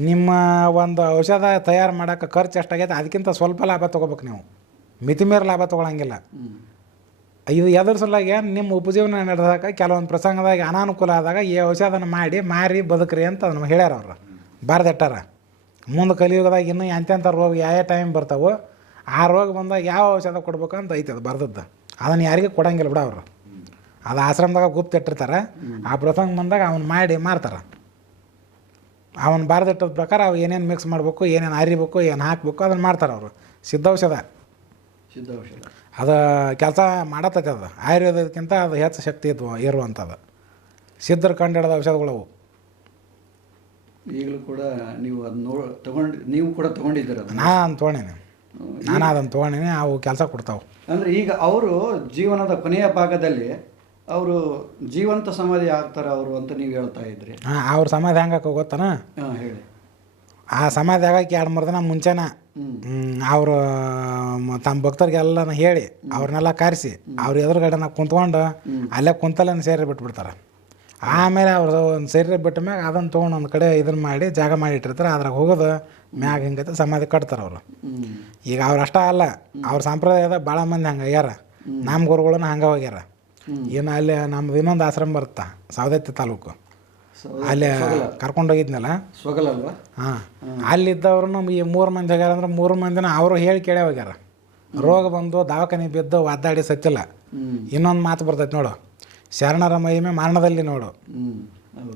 ನಿಮ್ಮ ಒಂದು ಔಷಧ ತಯಾರು ಮಾಡೋಕ್ಕೆ ಖರ್ಚು ಎಷ್ಟಾಗೈತೆ, ಅದಕ್ಕಿಂತ ಸ್ವಲ್ಪ ಲಾಭ ತೊಗೋಬೇಕು ನೀವು. ಮಿತಿಮೀರಿ ಲಾಭ ತೊಗೊಳಂಗಿಲ್ಲ. ಇದು ಎದ್ರ ಸಲುವಾಗಿ ನಿಮ್ಮ ಉಪಜೀವನ ನಡೆದಾಗ ಕೆಲವೊಂದು ಪ್ರಸಂಗದಾಗ ಅನಾನುಕೂಲ ಆದಾಗ ಈ ಔಷಧನ ಮಾಡಿ, ಮಾರಿ, ಬದುಕ್ರಿ ಅಂತ ನಮ್ಗೆ ಹೇಳ್ಯಾರ ಅವ್ರು. ಬರ್ದಿಟ್ಟಾರ ಮುಂದೆ ಕಲಿಯುಗದಾಗ ಇನ್ನೂ ಎಂತೆಂಥ ರೋಗ ಯಾವ ಯಾವ ಟೈಮ್ ಬರ್ತಾವೋ ಆ ರೋಗ ಬಂದಾಗ ಯಾವ ಔಷಧ ಕೊಡ್ಬೇಕು ಅಂತ ಐತೆ ಅದು ಬರ್ದದ್ದು. ಅದನ್ನು ಯಾರಿಗೂ ಕೊಡಂಗಿಲ್ಲ ಬಿಡ ಅವರು. ಅದು ಆಶ್ರಮದಾಗ ಗುಪ್ತ ಇಟ್ಟಿರ್ತಾರೆ ಆ ಪ್ರಸಂಗ ಬಂದಾಗ ಅವ್ನು ಮಾಡಿ ಮಾರ್ತಾರೆ. ಅವನು ಬಾರ್ದಿಟ್ಟದ ಪ್ರಕಾರ ಅವು ಏನೇನು ಮಿಕ್ಸ್ ಮಾಡಬೇಕು, ಏನೇನು ಅರಿಬೇಕು, ಏನು ಹಾಕಬೇಕು ಅದನ್ನು ಮಾಡ್ತಾರೆ ಅವರು. ಸಿದ್ಧೌಷಧ ಸಿದ್ಧ ಔಷಧ. ಅದು ಕೆಲಸ ಮಾಡತ್ತೈತೆ ಅದು ಆಯುರ್ವೇದಕ್ಕಿಂತ ಅದು ಹೆಚ್ಚು ಶಕ್ತಿ ಇದ್ವು ಇರುವಂಥದ್ದು ಸಿದ್ಧರು ಕಂಡಿಡಿದ ಔಷಧಗಳವು. ಈಗಲೂ ಕೂಡ ನೀವು ಅದು ನೋ ತಗೊಂಡು ನೀವು ಕೂಡ ತಗೊಂಡಿದ್ದೀರ ಅದನ್ನ? ನಾನು ತೊಗೊಂಡೇನೆ. ನಾನು ಅದನ್ನು ತೊಗೊಂಡೇನೆ ಅವು ಕೆಲಸ ಕೊಡ್ತಾವೆ. ಅಂದ್ರೆ ಈಗ ಅವರು ಜೀವನದ ಕೊನೆಯ ಭಾಗದಲ್ಲಿ ಅವರು ಜೀವಂತ ಸಮಾಧಿ ಆಗ್ತಾರೆ ಅವರು ಅಂತ ನೀವು ಹೇಳ್ತಾ ಇದ್ರಿ. ಹಾಂ ಅವ್ರ ಸಮಾಧಿ ಹೆಂಗೆ ಗೊತ್ತಾನ? ಹಾಂ ಹೇಳಿ. ಆ ಸಮಾಧಿ ಆಗಕ್ಕೆ ಎರಡು ಮೂರು ದಿನ ಮುಂಚೆನ ಅವರು ತಮ್ಮ ಭಕ್ತರಿಗೆಲ್ಲ ಹೇಳಿ, ಅವ್ರನ್ನೆಲ್ಲ ಕರೆಸಿ, ಅವ್ರ ನಾವು ಕುಂತ್ಕೊಂಡು ಅಲ್ಲೇ ಕುಂತಲ್ಲೇ ಸೇರಿ ಬಿಟ್ಬಿಡ್ತಾರೆ. ಆಮೇಲೆ ಅವ್ರದ್ದು ಒಂದು ಸೇರಿ ಬಿಟ್ಟ ಮ್ಯಾಗ ಅದನ್ನು ತೊಗೊಂಡು ಒಂದು ಕಡೆ ಇದನ್ನು ಮಾಡಿ, ಜಾಗ ಮಾಡಿ ಇಟ್ಟಿರ್ತಾರೆ, ಅದ್ರಾಗ ಹೋಗೋದು ಮ್ಯಾಗ ಹಿಂಗೈತೆ ಸಮಾಧಿ ಕಟ್ತಾರೆ ಅವರು. ಈಗ ಅವ್ರು ಅಷ್ಟೇ ಅಲ್ಲ, ಅವ್ರ ಸಂಪ್ರದಾಯದ ಭಾಳ ಮಂದಿ ಹಂಗೆ ಆಗ್ಯಾರ. ನಮ್ಮ ಗುರುಗಳನ್ನ ಹಂಗೆ ಹೋಗ್ಯಾರ. ಏನು ಅಲ್ಲಿ ನಮ್ದು ಇನ್ನೊಂದು ಆಶ್ರಮ ಬರುತ್ತಾ, ಸವದತ್ತಿ ತಾಲೂಕು. ಅಲ್ಲಿ ಕರ್ಕೊಂಡೋಗಿದ್ನಲ್ಲ ಹೋಗಿದ್ನಲ್ಲ? ಹಾ. ಹಾಂ. ಅಲ್ಲಿದ್ದವ್ರು ಈ ಮೂರು ಮಂದಿ ಹೋಗ್ಯಾರ ಅಂದ್ರೆ ಮೂರು ಮಂದಿನ ಅವರು ಹೇಳಿ ಕೇಳೇ ಹೋಗ್ಯಾರ. ರೋಗ ಬಂದು ದವಾಖಾನೆ ಬಿದ್ದು ಒದ್ದಾಡಿ ಸತ್ತಿಲ್ಲ. ಇನ್ನೊಂದು ಮಾತು ಬರ್ತೈತೆ ನೋಡು. ಶರಣರ ಮಹಿಮೆ ಮರಣದಲ್ಲಿ ನೋಡು.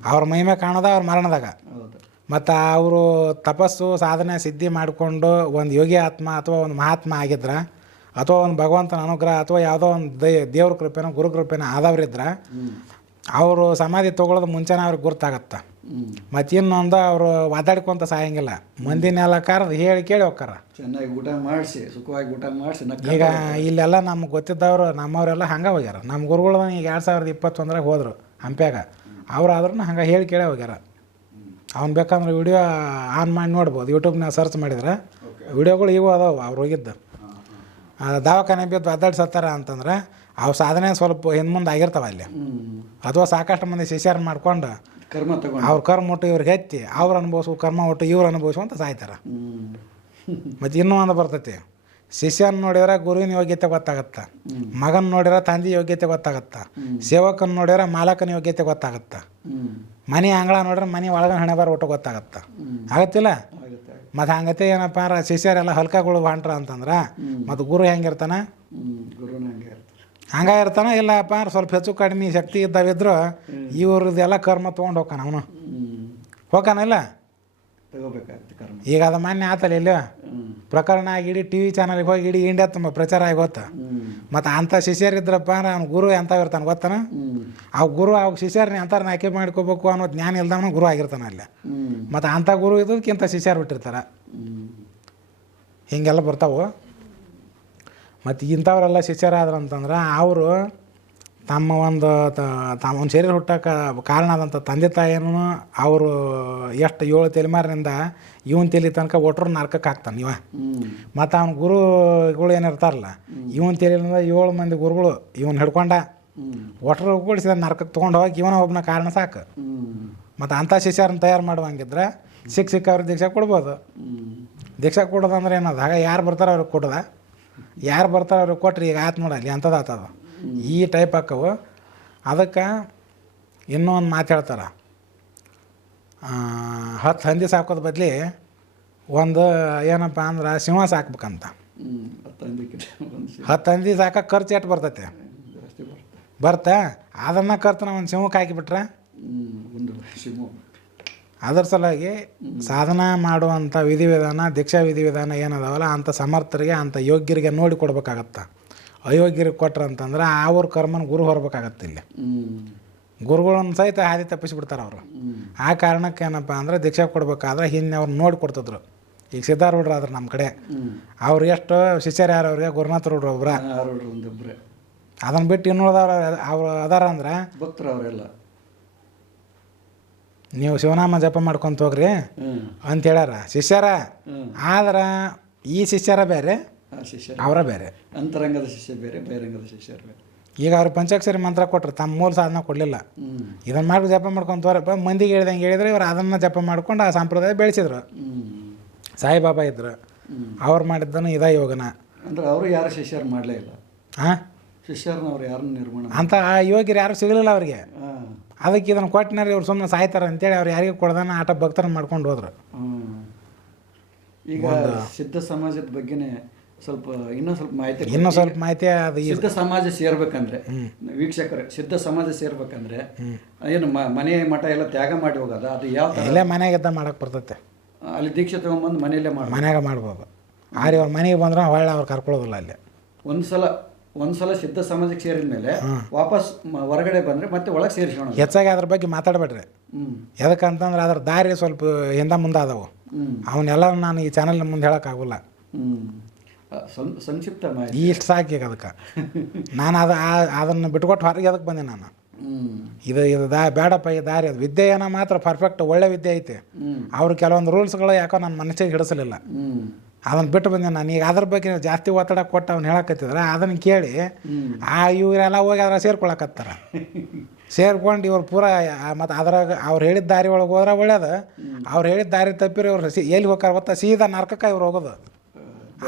ಅವ್ರ ಮಹಿಮೆ ಕಾಣೋದ ಅವ್ರ ಮರಣದಾಗ. ಮತ್ತು ಅವರು ತಪಸ್ಸು ಸಾಧನೆ ಸಿದ್ಧಿ ಮಾಡಿಕೊಂಡು ಒಂದು ಯೋಗಿ ಆತ್ಮ ಅಥವಾ ಒಂದು ಮಹಾತ್ಮ ಆಗಿದ್ರ ಅಥವಾ ಒಂದು ಭಗವಂತನ ಅನುಗ್ರಹ ಅಥವಾ ಯಾವುದೋ ಒಂದು ದೇವ್ರ ಕೃಪೆನೋ ಗುರು ಕೃಪೆನೋ ಆದವ್ರಿದ್ರೆ ಅವರು ಸಮಾಧಿ ತೊಗೊಳೋದು ಮುಂಚೆನೇ ಅವ್ರಿಗೆ ಗುರ್ತಾಗತ್ತೆ. ಹ್ಮ್. ಮತ್ತು ಇನ್ನೊಂದು ಅವರು ಒದ್ದಾಡ್ಕೊಂತ ಸಾಯಂಗಿಲ್ಲ. ಮಂದಿನೆಲ್ಲ ಕರೆದು ಹೇಳಿ ಕೇಳಿ ಹೋಗ್ತಾರ ಚೆನ್ನಾಗಿ ಊಟ ಮಾಡಿಸಿ ಸುಖವಾಗಿ ಊಟ ಮಾಡಿಸಿ ಈಗ ಇಲ್ಲೆಲ್ಲ ನಮ್ಗೆ ಗೊತ್ತಿದ್ದವರು ನಮ್ಮವರೆಲ್ಲ ಹಂಗೆ ಹೋಗ್ಯಾರ. ನಮ್ಮ ಗುರುಗಳು ಈಗ ಎರಡು ಸಾವಿರದ ಇಪ್ಪತ್ತೊಂದರಾಗ ಹೋದರು ಹಂಪ್ಯಾಗ. ಅವ್ರು ಆದ್ರೂ ಹಂಗೆ ಹೇಳಿ ಕೇಳೇ ಹೋಗ್ಯಾರ. ಅವ್ನು ಬೇಕಂದ್ರೆ ವಿಡಿಯೋ ಆನ್ ಮಾಡಿ ನೋಡ್ಬೋದು ಯೂಟ್ಯೂಬ್ನಾಗ ಸರ್ಚ್ ಮಾಡಿದ್ರೆ. ವಿಡಿಯೋಗಳು ಈಗೂ ಅದಾವೆ ಅವ್ರು ಹೋಗಿದ್ದು. ಆ, ದವಾಖಾನೆ ಬಿದ್ದು ಒದ್ದಾಡಿ ಸತ್ತಾರ ಅಂತಂದ್ರೆ ಅವು ಸಾಧನೆ ಸ್ವಲ್ಪ ಹಿಂದೆ ಮುಂದೆ ಆಗಿರ್ತಾವ ಅಲ್ಲಿ. ಅಥವಾ ಸಾಕಷ್ಟು ಮಂದಿ ಶಿಷ್ಯರು ಮಾಡ್ಕೊಂಡು ಕರ್ಮ ತಗೊಂಡು. ಅವ್ರ ಕರ್ಮ ಒಟ್ಟು ಇವ್ರಿಗೆ ಹೆಚ್ಚಿ ಅವ್ರು ಅನುಭವಿಸು ಕರ್ಮ ಒಟ್ಟು ಇವ್ರು ಅನುಭವಿಸು ಅಂತ ಸಾಯ್ತಾರೆ. ಮತ್ತು ಇನ್ನೂ ಒಂದು ಬರ್ತೈತಿ. ಶಿಷ್ಯನ ನೋಡಿದ್ರೆ ಗುರುವಿನ ಯೋಗ್ಯತೆ ಗೊತ್ತಾಗತ್ತೆ. ಮಗನ ನೋಡಿದ್ರೆ ತಂದೆ ಯೋಗ್ಯತೆ ಗೊತ್ತಾಗತ್ತೆ. ಸೇವಕನ ನೋಡಿದ್ರೆ ಮಾಲಕನ ಯೋಗ್ಯತೆ ಗೊತ್ತಾಗತ್ತೆ. ಮನೆ ಅಂಗಳ ನೋಡಿದ್ರೆ ಮನೆ ಒಳಗನ ಹಣೆ ಬಾರ ಒಟ್ಟು ಗೊತ್ತಾಗತ್ತೆ. ಆಗತ್ತಿಲ್ಲ? ಆಗುತ್ತೆ ಮತ್ತು ಹಂಗತೆ ಏನಪ್ಪ ಶಿಷ್ಯರೆಲ್ಲ ಹಲ್ಕಗಳು ಹೊಂಟ್ರ ಅಂತಂದ್ರೆ ಮತ್ತು ಗುರು ಹೆಂಗಿರ್ತಾನೆ? ಹಂಗೆ ಇರ್ತಾನ ಇಲ್ಲಪ್ಪ ಅಂದ್ರೆ ಸ್ವಲ್ಪ ಹೆಚ್ಚು ಕಡಿಮೆ ಶಕ್ತಿ ಇದ್ದಾವಿದ್ರು ಇವ್ರದ್ದೆಲ್ಲ ಕರ್ಮ ತೊಗೊಂಡು ಹೋಗ್ತಾನ ಅವನು. ಕರ್ಮ. ಈಗ ಅದು ಮಾನ್ಯ ಆತಲ್ಲ ಇಲ್ಲ? ಪ್ರಕರಣ ಆಗಿ ಇಡೀ ಟಿ ವಿ ಚಾನಲ್ಗೆ ಹೋಗಿ ಇಡೀ ಇಂಡಿಯಾ ತುಂಬ ಪ್ರಚಾರ ಆಗಿ ಗೊತ್ತ ಮತ್ತು ಅಂಥ ಶಿಷ್ಯರಿದ್ರಪ್ಪ ಅಂದ್ರೆ ಅವ್ನ ಗುರು ಎಂಥವ್ ಇರ್ತಾನೆ ಗೊತ್ತಾನ? ಆ ಗುರು ಅವ್ ಶಿಷ್ಯರನ್ನ ಎಂಥವ್ರನ್ನ ಆಯ್ಕೆ ಮಾಡ್ಕೋಬೇಕು ಅನ್ನೋ ಜ್ಞಾನ ಇಲ್ದವನು ಗುರು ಆಗಿರ್ತಾನ ಅಲ್ಲ. ಮತ್ತು ಅಂಥ ಗುರು ಇದ್ದದಕ್ಕಿಂತ ಶಿಷ್ಯರು ಬಿಟ್ಟಿರ್ತಾರೆ. ಹೀಗೆಲ್ಲ ಬರ್ತಾವೆ. ಮತ್ತು ಇಂಥವರೆಲ್ಲ ಶಿಷ್ಯರಾದ್ರು ಅಂತಂದ್ರೆ ಅವರು ತಮ್ಮ ಒಂದು ತಮ್ಮ ಒಂದು ಶರೀರ ಹುಟ್ಟಕ್ಕೆ ಕಾರಣ ಆದಂಥ ತಂದೆ ತಾಯಿನೂ ಅವರು ಎಷ್ಟು ಏಳು ತಲೆಮಾರಿನಿಂದ ಇವನ್ ತಲೆ ತನಕ ಒಟ್ಟರು ನರ್ಕಕ್ಕೆ ಹಾಕ್ತಾನೆ ಇವ. ಮತ್ತು ಅವನ ಗುರುಗಳು ಏನಿರ್ತಾರಲ್ಲ ಇವನ್ ತಲೆಯಿಂದ ಏಳು ಮಂದಿ ಗುರುಗಳು ಇವನ್ ಹಿಡ್ಕೊಂಡ ಒಟ್ರು ಕೂಡಿಸಿದ ನರ್ಕಕ್ಕೆ ತೊಗೊಂಡು ಹೋಗಿ ಇವನ ಒಬ್ಬನ ಕಾರಣ ಸಾಕು. ಮತ್ತು ಅಂಥ ಶಿಷ್ಯರನ್ನ ತಯಾರು ಮಾಡುವಂಗಿದ್ರೆ ಸಿಕ್ಕ ಅವ್ರಿಗೆ ದೀಕ್ಷೆ ಕೊಡ್ಬೋದು. ದೀಕ್ಷೆ ದೀಕ್ಷಾ ಕೊಡೋದಂದ್ರೆ ಏನದು? ಆಗ ಯಾರು ಬರ್ತಾರೋ ಅವ್ರಿಗೆ ಕೊಡೋದ? ಯಾರು ಬರ್ತಾರೆ ಅವ್ರಿಗೆ ಕೊಟ್ರಿ ಈಗ ಆಯ್ತು ನೋಡಲಿ ಅಂಥದ್ದು ಆತದ ಈ ಟೈಪ್ ಹಾಕವು. ಅದಕ್ಕೆ ಇನ್ನೂ ಒಂದು ಮಾತು ಹೇಳ್ತಾರೆ. ಹತ್ತು ಹಂದಿ ಸಾಕೋದ ಬದಲಿ ಒಂದು ಏನಪ್ಪ ಅಂದ್ರೆ ಸಿಂಹ ಸಾಕ್ಬೇಕಂತ. ಹತ್ತು ಹಂದಿ ಸಾಕಕ್ಕೆ ಖರ್ಚು ಎಷ್ಟು ಬರ್ತೈತೆ? ಬರ್ತಾ? ಅದನ್ನು ಖರ್ಚು ನಾವು ಒಂದು ಸಿಂಹಕ್ಕೆ ಹಾಕಿಬಿಟ್ರೆ? ಅದರ ಸಲುವಾಗಿ ಸಾಧನ ಮಾಡುವಂಥ ವಿಧಿವಿಧಾನ ದೀಕ್ಷಾ ವಿಧಿವಿಧಾನ ಏನದಾವಲ್ಲ ಅಂಥ ಸಮರ್ಥರಿಗೆ ಅಂಥ ಯೋಗ್ಯರಿಗೆ ನೋಡಿ ಕೊಡ್ಬೇಕಾಗತ್ತೆ. ಅಯೋಗ್ಯರಿಗೆ ಕೊಟ್ರ ಅಂತಂದ್ರೆ ಅವ್ರ ಕರ್ಮನ ಗುರು ಹೊರಬೇಕಾಗತ್ತೆ ಇಲ್ಲಿ. ಗುರುಗಳನ್ನ ಸಹಿತ ಹಾದಿ ತಪ್ಪಿಸಿಬಿಡ್ತಾರೆ ಅವರು. ಆ ಕಾರಣಕ್ಕೆ ಏನಪ್ಪ ಅಂದ್ರೆ ದೀಕ್ಷಾ ಕೊಡ್ಬೇಕಾದ್ರೆ ಹಿಂದೆ ಅವ್ರು ನೋಡಿ ಕೊಡ್ತಿದ್ರು. ಈಗ ಸಿದ್ಧಾರೂಢರು ಆದ್ರೆ ನಮ್ಮ ಕಡೆ. ಅವ್ರು ಎಷ್ಟು ಶಿಷ್ಯರು ಯಾರು ಅವ್ರಿಗೆ? ಗುರುನಾಥ ರೂಢರು ಒಬ್ರ. ಅದನ್ನು ಬಿಟ್ಟು ಇನ್ನುಳಿದವ್ರು ಅವ್ರು ಅದಾರ ಅಂದ್ರೆ ಭಕ್ತರು ಅವರೆಲ್ಲ. ನೀವು ಶಿವನಾಮ ಜಪ ಮಾಡ್ಕೊಂತ ಹೋಗ್ರಿ ಅಂತ ಹೇಳಾರ ಶಿಷ್ಯರ ಆದ್ರ ಈ ಶಿಷ್ಯರ ಬೇರೆ ಅವರ ಬೇರೆ. ಅಂತರಂಗದ ಶಿಷ್ಯ ಬೇರೆ ಬಹಿರಂಗದ ಶಿಷ್ಯರು ಬೇರೆ. ಈಗ ಅವ್ರು ಪಂಚಾಕ್ಷರಿ ಮಂತ್ರ ಕೊಟ್ರು ತಮ್ಮ ಮೂಲ ಸಾಧನ ಕೊಡಲಿಲ್ಲ. ಇದನ್ನ ಮಾಡಿ ಜಪ ಮಾಡ್ಕೊಂತ ಹೋರಪ್ಪ ಮಂದಿಗೆ ಹೇಳ್ದಂಗೆ ಹೇಳಿದ್ರೆ ಇವ್ರು ಅದನ್ನು ಜಪ ಮಾಡ್ಕೊಂಡು ಆ ಸಂಪ್ರದಾಯ ಬೆಳೆಸಿದ್ರು. ಸಾಯಿಬಾಬಾ ಇದ್ರು. ಅವ್ರು ಮಾಡಿದ್ದನ್ನು ಇದ ಯೋಗನ. ಅಂದ್ರೆ ಅವರು ಯಾರು ಶಿಷ್ಯರು ಮಾಡಲೇ ಇಲ್ಲ? ಹಾಂ ಶಿಷ್ಯರನ್ನ ಅವ್ರು ಯಾರನ್ನ ನಿರ್ಮಾಣ ಅಂತ ಆ ಯೋಗ್ಯರು ಯಾರು ಸಿಗಲಿಲ್ಲ ಅವ್ರಿಗೆ. ಅದಕ್ಕೆ ಇದನ್ನು ಕೊಟ್ಟಿನಾರಿ ಅವ್ರು ಸುಮ್ಮನೆ ಸಾಯ್ತಾರೆ ಅಂತೇಳಿ ಅವ್ರು ಯಾರಿಗೂ ಕೊಡ್ದಾನ ಆಟ ಭಕ್ತರನ್ನ ಮಾಡ್ಕೊಂಡು ಹೋದ್ರು. ಈಗ ಸಿದ್ಧ ಸಮಾಜದ ಬಗ್ಗೆನೇ ಸ್ವಲ್ಪ ಇನ್ನೂ ಸ್ವಲ್ಪ ಮಾಹಿತಿ. ಇನ್ನೂ ಸ್ವಲ್ಪ ಮಾಹಿತಿ ಅದು ಸಿದ್ಧ ಸಮಾಜ ಸೇರ್ಬೇಕಂದ್ರೆ ವೀಕ್ಷಕರು ಸಿದ್ಧ ಸಮಾಜ ಸೇರ್ಬೇಕಂದ್ರೆ ಏನು ಮನೆ ಮಠ ಎಲ್ಲ ತ್ಯಾಗ ಮಾಡಿ ಹೋಗೋದ? ಅದು ಯಾವ ಇಲ್ಲೇ ಮನೆಗಿದ್ದ ಮಾಡಕ್ಕೆ ಬರ್ತೈತೆ. ಅಲ್ಲಿ ದೀಕ್ಷೆ ತಗೊಂಬಂದು ಮನೆಯಲ್ಲೇ ಮಾಡಿ ಮನ್ಯಾಗ ಮಾಡ್ಬೋದು. ಆರಿ ಅವ್ರ ಮನೆಗೆ ಬಂದ್ರೆ ಹೊಳ್ಳೆ ಅವ್ರು ಕರ್ಕೊಳ್ಳೋದಿಲ್ಲ ಅಲ್ಲಿ. ಒಂದು ಸಲ ಒಂದು ಸಲ ಸಿದ್ಧ ಸಮಾಜಕ್ಕೆ ಸೇರಿದ ಮೇಲೆ ವಾಪಸ್ ಮ- ಹೊರಗಡೆ ಬಂದ್ರೆ ಮತ್ತೆ ಒಳಗೆ ಸೇರಿಸೋಣ ಹೆಚ್ಚಾಗಿ ಅದ್ರ ಬಗ್ಗೆ ಮಾತಾಡಬೇಡ್ರಿ. ಹ್ಮ್. ಎದಕ್ಕಂತಂದ್ರೆ ಅದ್ರ ದಾರಿ ಸ್ವಲ್ಪ ಹಿಂದೆ ಮುಂದೆ ಅದಾವು ಹ್ಮ್. ಅವನ್ನೆಲ್ಲ ನಾನು ಈ ಚಾನಲ್ ಮುಂದೆ ಹೇಳೋಕ್ಕಾಗಲ್ಲ. ಹ್ಮ್. ಅ, ಸಂ- ಸಂಕ್ಷಿಪ್ತ ಮಾಹಿತಿ. ಇಷ್ಟು ಸಾಕಿ ಈಗ ಅದಕ್ಕೆ. ನಾನು ಅದು ಆ- ಅದನ್ನು ಬಿಟ್ಕೊಟ್ಟು ಹೊರಗೆ ಅದಕ್ಕೆ ಬಂದೆ ನಾನು? ಹ್ಮ್. ಇದು ಇದು ದಾ ಬೇಡಪ್ಪ ಈ ದಾರಿ ಅದು. ವಿದ್ಯೆ ಏನೋ ಮಾತ್ರ ಪರ್ಫೆಕ್ಟ್ ಒಳ್ಳೆ ವಿದ್ಯೆ ಐತೆ. ಹ್ಮ್. ಅವ್ರು ಕೆಲವೊಂದು ರೂಲ್ಸ್ಗಳು ಯಾಕೋ ನನ್ನ ಮನಸ್ಸಿಗೆ ಹಿಡಿಸಲಿಲ್ಲ. ಹ್ಮ್. ಅದನ್ನು ಬಿಟ್ಟು ಬಂದೆ ನಾನು. ಈಗ ಅದ್ರ ಬಗ್ಗೆ ಜಾಸ್ತಿ ಒತ್ತಡ ಕೊಟ್ಟು ಅವ್ನು ಹೇಳಕತ್ತಿದ್ರೆ ಅದನ್ನು ಕೇಳಿ ಆ ಇವರೆಲ್ಲ ಹೋಗಿ ಅದ್ರಾಗ ಸೇರ್ಕೊಳಕತ್ತಾರ. ಸೇರ್ಕೊಂಡು ಇವ್ರು ಪೂರ ಮತ್ತು ಅದ್ರಾಗ ಅವ್ರು ಹೇಳಿದ ದಾರಿ ಒಳಗೆ ಹೋದ್ರೆ ಒಳ್ಳೇದು. ಅವ್ರು ಹೇಳಿದ ದಾರಿ ತಪ್ಪಿರೋ ಇವ್ರು ಎಲ್ಲಿ ಹೋಗ್ತಾರೆ ಗೊತ್ತಾ? ಸೀದಾ ನರ್ಕಕ್ಕೆ ಇವ್ರು ಹೋಗೋದು.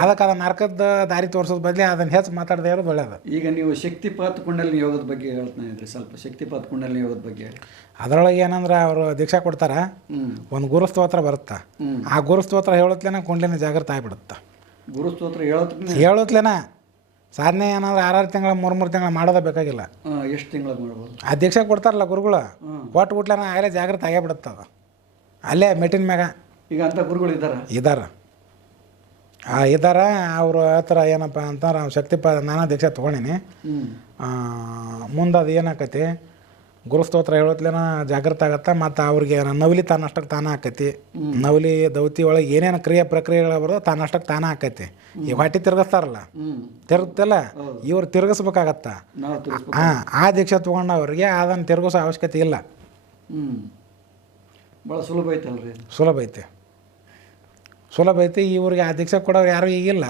ಅದಕ್ಕೆ ಅದನ್ನ ನರ್ಕದ ದಾರಿ ತೋರಿಸೋದು ಬದಲಿ ಅದನ್ನು ಹೆಚ್ಚು ಮಾತಾಡದೇ ಇರೋದು ಒಳ್ಳೆಯದು ಈಗ ನೀವು ಶಕ್ತಿಪಾತ್ ಕುಂಡಲಿ ಯೋಗದ ಬಗ್ಗೆ ಹೇಳ್ತಾ ಇದ್ರಿ ಸ್ವಲ್ಪ ಶಕ್ತಿಪಾತ್ ಕುಂಡಲಿ ಯೋಗದ ಬಗ್ಗೆ. ಅದರೊಳಗೆ ಏನಂದ್ರೆ ಅವರು ದೀಕ್ಷಾ ಕೊಡ್ತಾರೆ ಒಂದು ಗುರುಸ್ತೋತ್ರ ಬರುತ್ತೆ? ಬರುತ್ತಾ ಆ ಗುರುಸ್ತೋತ್ರ ಹೇಳೋತ್ಲೇನ ಕುಂಡಲಿನ ಜಾಗೃತ ಆಗಿಬಿಡುತ್ತೆ? ಗುರುಸ್ತೋತ್ರ ಹೇಳೋದಕ್ಕೆ ಹೇಳೋತ್ಲೇನ? ಸಾಧನೆ ಏನಂದ್ರೆ ಆರಾರು ತಿಂಗಳ ಮೂರು ಮೂರು ತಿಂಗಳ ಮಾಡೋದೇ ಬೇಕಾಗಿಲ್ಲ. ಎಷ್ಟು ತಿಂಗಳ ಮಾಡ್ಬೋದು? ಆ ದೀಕ್ಷಾ ಕೊಡ್ತಾರಲ್ಲ ಗುರುಗಳು ಒಟ್ಟು ಕೊಟ್ಟು ಬಿಟ್ಲೇನ ಆಗಲೇ ಜಾಗೃತ ಆಗೇ ಬಿಡುತ್ತದ ಅದು ಅಲ್ಲೇ ಮೆಟ್ಟಿನ ಮ್ಯಾಗ. ಈಗ ಅಂತ ಗುರುಗಳು ಇದ್ದಾರೆ? ಇದಾರ ಆ ಇದಾರ ಅವರು ಆ ಥರ ಏನಪ್ಪ ಅಂತಾರೆ ಶಕ್ತಿಪ ನಾನು ದೀಕ್ಷೆ ತೊಗೊಂಡಿನಿ. ಮುಂದೆ ಅದು ಏನಾಕತಿ ಗುರುಸ್ತೋತ್ರ ಹೇಳೋತ್ಲೇನ ಜಾಗೃತ ಆಗತ್ತೆ ಮತ್ತು ಅವ್ರಿಗೆ ನವಲಿ ತಾನಷ್ಟಕ್ಕೆ ತಾನೇ ಆಕೈತಿ. ನವಲಿ ದೌತಿ ಒಳಗೆ ಏನೇನು ಕ್ರಿಯೆ ಪ್ರಕ್ರಿಯೆಗಳು ಬರೋದು ತಾನಷ್ಟಕ್ಕೆ ತಾನೇ ಆಕೈತಿ. ಈ ಹೊಟ್ಟಿ ತಿರ್ಗಿಸ್ತಾರಲ್ಲ? ತಿರುಗುತ್ತಲ್ಲ ಇವ್ರು ತಿರ್ಗಿಸ್ಬೇಕಾಗತ್ತ. ಹಾಂ ಆ ದೀಕ್ಷೆ ತೊಗೊಂಡವ್ರಿಗೆ ಅದನ್ನು ತಿರುಗಿಸೋ ಅವಶ್ಯಕತೆ ಇಲ್ಲ. ಭಾಳ ಸುಲಭ ಐತಲ್ರಿ. ಸುಲಭ ಐತೆ. ಸುಲಭ ಐತಿ ಇವ್ರಿಗೆ ಆ ದೀಕ್ಷೆ ಕೊಡೋರು ಯಾರು ಈಗಿಲ್ಲ.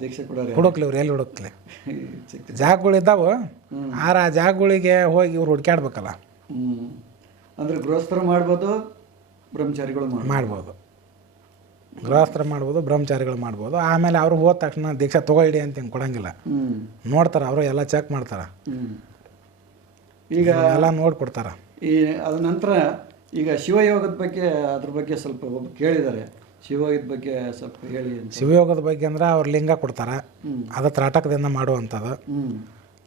ದೀಕ್ಷೆ ಕೊಡೋರು ಹುಡುಕ್ಲಿ ಇವ್ರು ಎಲ್ಲಿ ಹುಡುಕ್ಲಿ? ಜಾಗಗಳಿದ್ದಾವೆ ಜಾಗಗಳು ಇದ್ದಾವೆ. ಆರ ಆ ಜಾಗಗಳಿಗೆ ಹೋಗಿ ಇವ್ರು ಹುಡ್ಕ್ಯಾಡ್ಬೇಕಲ್ಲ. ಅಂದ್ರೆ ಗೃಹಸ್ಥರು ಮಾಡ್ಬೋದು ಬ್ರಹ್ಮಚಾರಿಗಳು ಮಾಡ್ಬೋದು? ಗೃಹಸ್ಥರು ಮಾಡ್ಬೋದು ಬ್ರಹ್ಮಚಾರಿಗಳು ಮಾಡ್ಬೋದು. ಆಮೇಲೆ ಅವ್ರು ಹೋದ ತಕ್ಷಣ ದೀಕ್ಷೆ ತಗೊಳ್ಳಿ ಅಂತ ಹಿಂಗೆ ಕೊಡಂಗಿಲ್ಲ. ನೋಡ್ತಾರ ಅವರು ಎಲ್ಲ ಚೆಕ್ ಮಾಡ್ತಾರೆ. ಈಗ ಎಲ್ಲ ನೋಡಿ ಕೊಡ್ತಾರೆ ಈ ಅದ ನಂತರ ಈಗ ಶಿವಯೋಗದ ಬಗ್ಗೆ ಅದ್ರ ಬಗ್ಗೆ ಸ್ವಲ್ಪ ಒಬ್ಬ ಕೇಳಿದ್ದಾರೆ ಶಿವಯೋಗದ ಬಗ್ಗೆ ಸ್ವಲ್ಪ ಹೇಳಿ ಅಂತ. ಶಿವಯೋಗದ ಬಗ್ಗೆ ಅಂದ್ರೆ ಅವ್ರು ಲಿಂಗ ಕೊಡ್ತಾರೆ. ಅದು ತ್ರಾಟಕದಿಂದ ಮಾಡುವಂಥದ್ದು.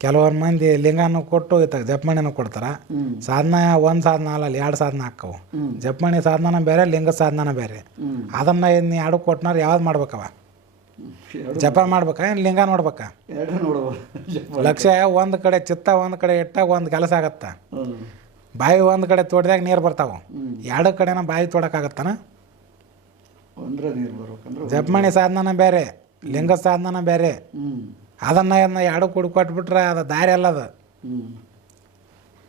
ಕೆಲವೊಂದು ಕೆಲವ್ರು ಮಂದಿ ಲಿಂಗನೂ ಕೊಟ್ಟು ಇತ್ತ ಜಪಮಣಿನೂ ಕೊಡ್ತಾರೆ. ಸಾಧನ ಒಂದು ಸಾಧನ ಅಲ್ಲ ಎರಡು ಸಾಧನ ಹಾಕವು ಜಪಮಣಿ ಸಾಧನ ಬೇರೆ ಲಿಂಗ ಸಾಧನ ಬೇರೆ. ಅದನ್ನ ಇನ್ನು ಎರಡು ಕೊಟ್ಟನಾರ ಯಾವ್ದು ಮಾಡ್ಬೇಕವ? ಜಪ ಮಾಡ್ಬೇಕಾ ಏನು ಲಿಂಗ ನೋಡ್ಬೇಕಾ? ಲಕ್ಷ್ಯ ಒಂದು ಕಡೆ ಚಿತ್ತ ಒಂದು ಕಡೆ ಇಟ್ಟಾಗ ಒಂದು ಕೆಲಸ ಆಗತ್ತ. ಬಾಯಿ ಒಂದು ಕಡೆ ತೋಡ್ದಾಗ ನೀರು ಬರ್ತಾವೆ. ಎರಡು ಕಡೆನ ಬಾಯಿ ತೋಡಕ್ಕಾಗತ್ತಾನ ಒಂದ್ರ ನೀರು ಬರ್ಬೇಕಂದ್ರೆ ಜಪಮಣಿ ಸಾಧನ ಬೇರೆ ಲಿಂಗ ಸಾಧನ ಬೇರೆ ಹ್ಮ್. ಅದನ್ನ ಇದನ್ನ ಎರಡು ಕುಡಿ ಕೊಟ್ಬಿಟ್ರೆ ಅದು ದಾರಿ ಅಲ್ಲ ಅದು.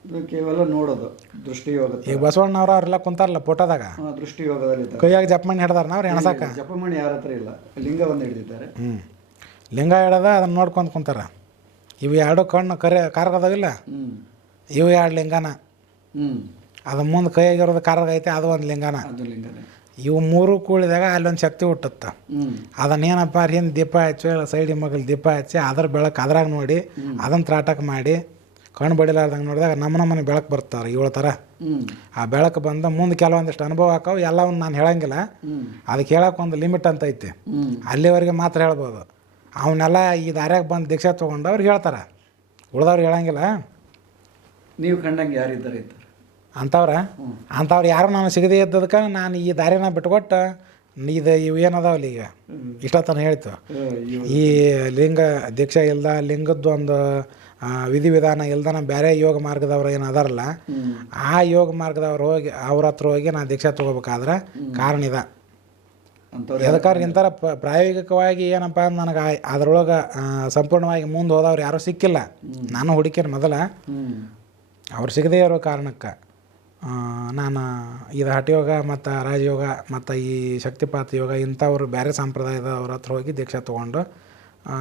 ಇದು ಕೇವಲ ನೋಡೋದು ದೃಷ್ಟಿಯೋಗ ಈಗ ಬಸವಣ್ಣವ್ರು ಅವರೆಲ್ಲ ಕುಂತಾರಲ್ಲ ಫೋಟೋದಾಗ ಹಾ, ದೃಷ್ಟಿಯೋಗದಲ್ಲಿ ಇದ್ದಾರೆ. ಕೈಯಾಗ ಜಪಮಣಿ ಹಿಡ್ದಾರ ಅವ್ರು ಎಣಸಾಕ ಜಪಮಣಿ ಯಾರ ಹತ್ರ ಇಲ್ಲ ಲಿಂಗವನ್ನು ಹಿಡಿದಿದ್ದಾರೆ. ಹ್ಞೂ ಲಿಂಗ ಹಿಡದ ಅದನ್ನ ನೋಡ್ಕೊಂತ ಕುಂತಾರ. ಇವು ಎರಡು ಕಣ್ಣು ಕರೆ ಕಾರ್ಗದಾವಿಲ್ಲ ಹ್ಮ್. ಇವು ಎರಡು ಲಿಂಗನ. ಹ್ಮ್. ಅದು ಮುಂದೆ ಕೈಯಾಗಿರೋದು ಕಾರ್ಗ ಐತೆ ಅದು ಒಂದು ಲಿಂಗನ. ಅದು ಲಿಂಗನೇ. ಇವು ಮೂರು ಕೂಡಿದಾಗ ಅಲ್ಲೊಂದು ಶಕ್ತಿ ಹುಟ್ಟುತ್ತ. ಅದನ್ನೇನಪ್ಪ ಹಿಂದೆ ದೀಪ ಹಚ್ಚಿ ಸೈಡ್ ಮಗಲ್ ದೀಪ ಹಚ್ಚಿ ಅದ್ರ ಬೆಳಕು ಅದ್ರಾಗ ನೋಡಿ ಅದನ್ನು ತ್ರಾಟಕ ಮಾಡಿ ಕಣ್ಣು ಬಡಿಲಾರ್ದಂಗೆ ನೋಡಿದಾಗ ನಮ್ಮ ನಮ್ಮನೆ ಬೆಳಕು ಬರ್ತಾರೆ ಏಳು ಥರ ಆ ಬೆಳಕು ಬಂದ ಮುಂದೆ ಕೆಲವೊಂದಿಷ್ಟು ಅನುಭವ ಹಾಕವು ಎಲ್ಲವನ್ನು ನಾನು ಹೇಳಂಗಿಲ್ಲ. ಅದಕ್ಕೆ ಹೇಳೋಕೆ ಒಂದು ಲಿಮಿಟ್ ಅಂತ ಐತಿ. ಅಲ್ಲಿವರೆಗೆ ಮಾತ್ರ ಹೇಳ್ಬೋದು. ಅವನ್ನೆಲ್ಲ ಈ ದಾರ್ಯಾಗ ಬಂದು ದೀಕ್ಷೆ ತೊಗೊಂಡು ಅವ್ರಿಗೆ ಹೇಳ್ತಾರೆ. ಉಳ್ದವ್ರು ಹೇಳಂಗಿಲ್ಲ. ನೀವು ಕಂಡಂಗೆ ಯಾರಿದ್ದಾರೆ ಇದ್ದಾರೆ ಅಂಥವ್ರ ಅಂಥವ್ರು ಯಾರು ನಾನು ಸಿಗದೇ ಇದ್ದದಕ್ಕೆ ನಾನು ಈ ದಾರಿನ ಬಿಟ್ಕೊಟ್ಟು ಇದು ಇವು ಏನದಾವಲ್ಲ ಈಗ? ಇಷ್ಟೊತ್ತನ ಇಷ್ಟತನ ಹೇಳ್ತು ಈ ಲಿಂಗ ದೀಕ್ಷೆ ಇಲ್ದ ಲಿಂಗದ್ದು ಒಂದು ಆ, ವಿಧಿವಿಧಾನ ಇಲ್ದನ ಬೇರೆ ಯೋಗ ಮಾರ್ಗದವ್ರು ಏನು ಅದಾರಲ್ಲ ಆ ಯೋಗ ಮಾರ್ಗದವ್ರು ಹೋಗಿ ಅವ್ರ ಹತ್ರ ಹೋಗಿ ನಾನು ದೀಕ್ಷೆ ತೊಗೋಬೇಕಾದ್ರೆ ಕಾರಣ ಇದೆ. ಎದಕ್ಕಾದ್ರೆ ಇಂಥರ ಪ್ರಾಯೋಗಿಕವಾಗಿ ಏನಪ್ಪ ಅಂದ್ರೆ ನನಗೆ ಅದ್ರೊಳಗೆ ಸಂಪೂರ್ಣವಾಗಿ ಮುಂದೆ ಹೋದವ್ರು ಯಾರೂ ಸಿಕ್ಕಿಲ್ಲ. ನಾನು ಹುಡುಕಿನ ಮೊದಲ. ಅವ್ರು ಸಿಗದೇ ಇರೋ ಕಾರಣಕ್ಕೆ. ನಾನು ಇದು ಹಠಯೋಗ ಮತ್ತು ರಾಜಯೋಗ ಮತ್ತು ಈ ಶಕ್ತಿಪಾತ ಯೋಗ ಇಂಥವ್ರು ಬೇರೆ ಸಂಪ್ರದಾಯದವ್ರ ಹತ್ರ ಹೋಗಿ ದೀಕ್ಷೆ ತೊಗೊಂಡು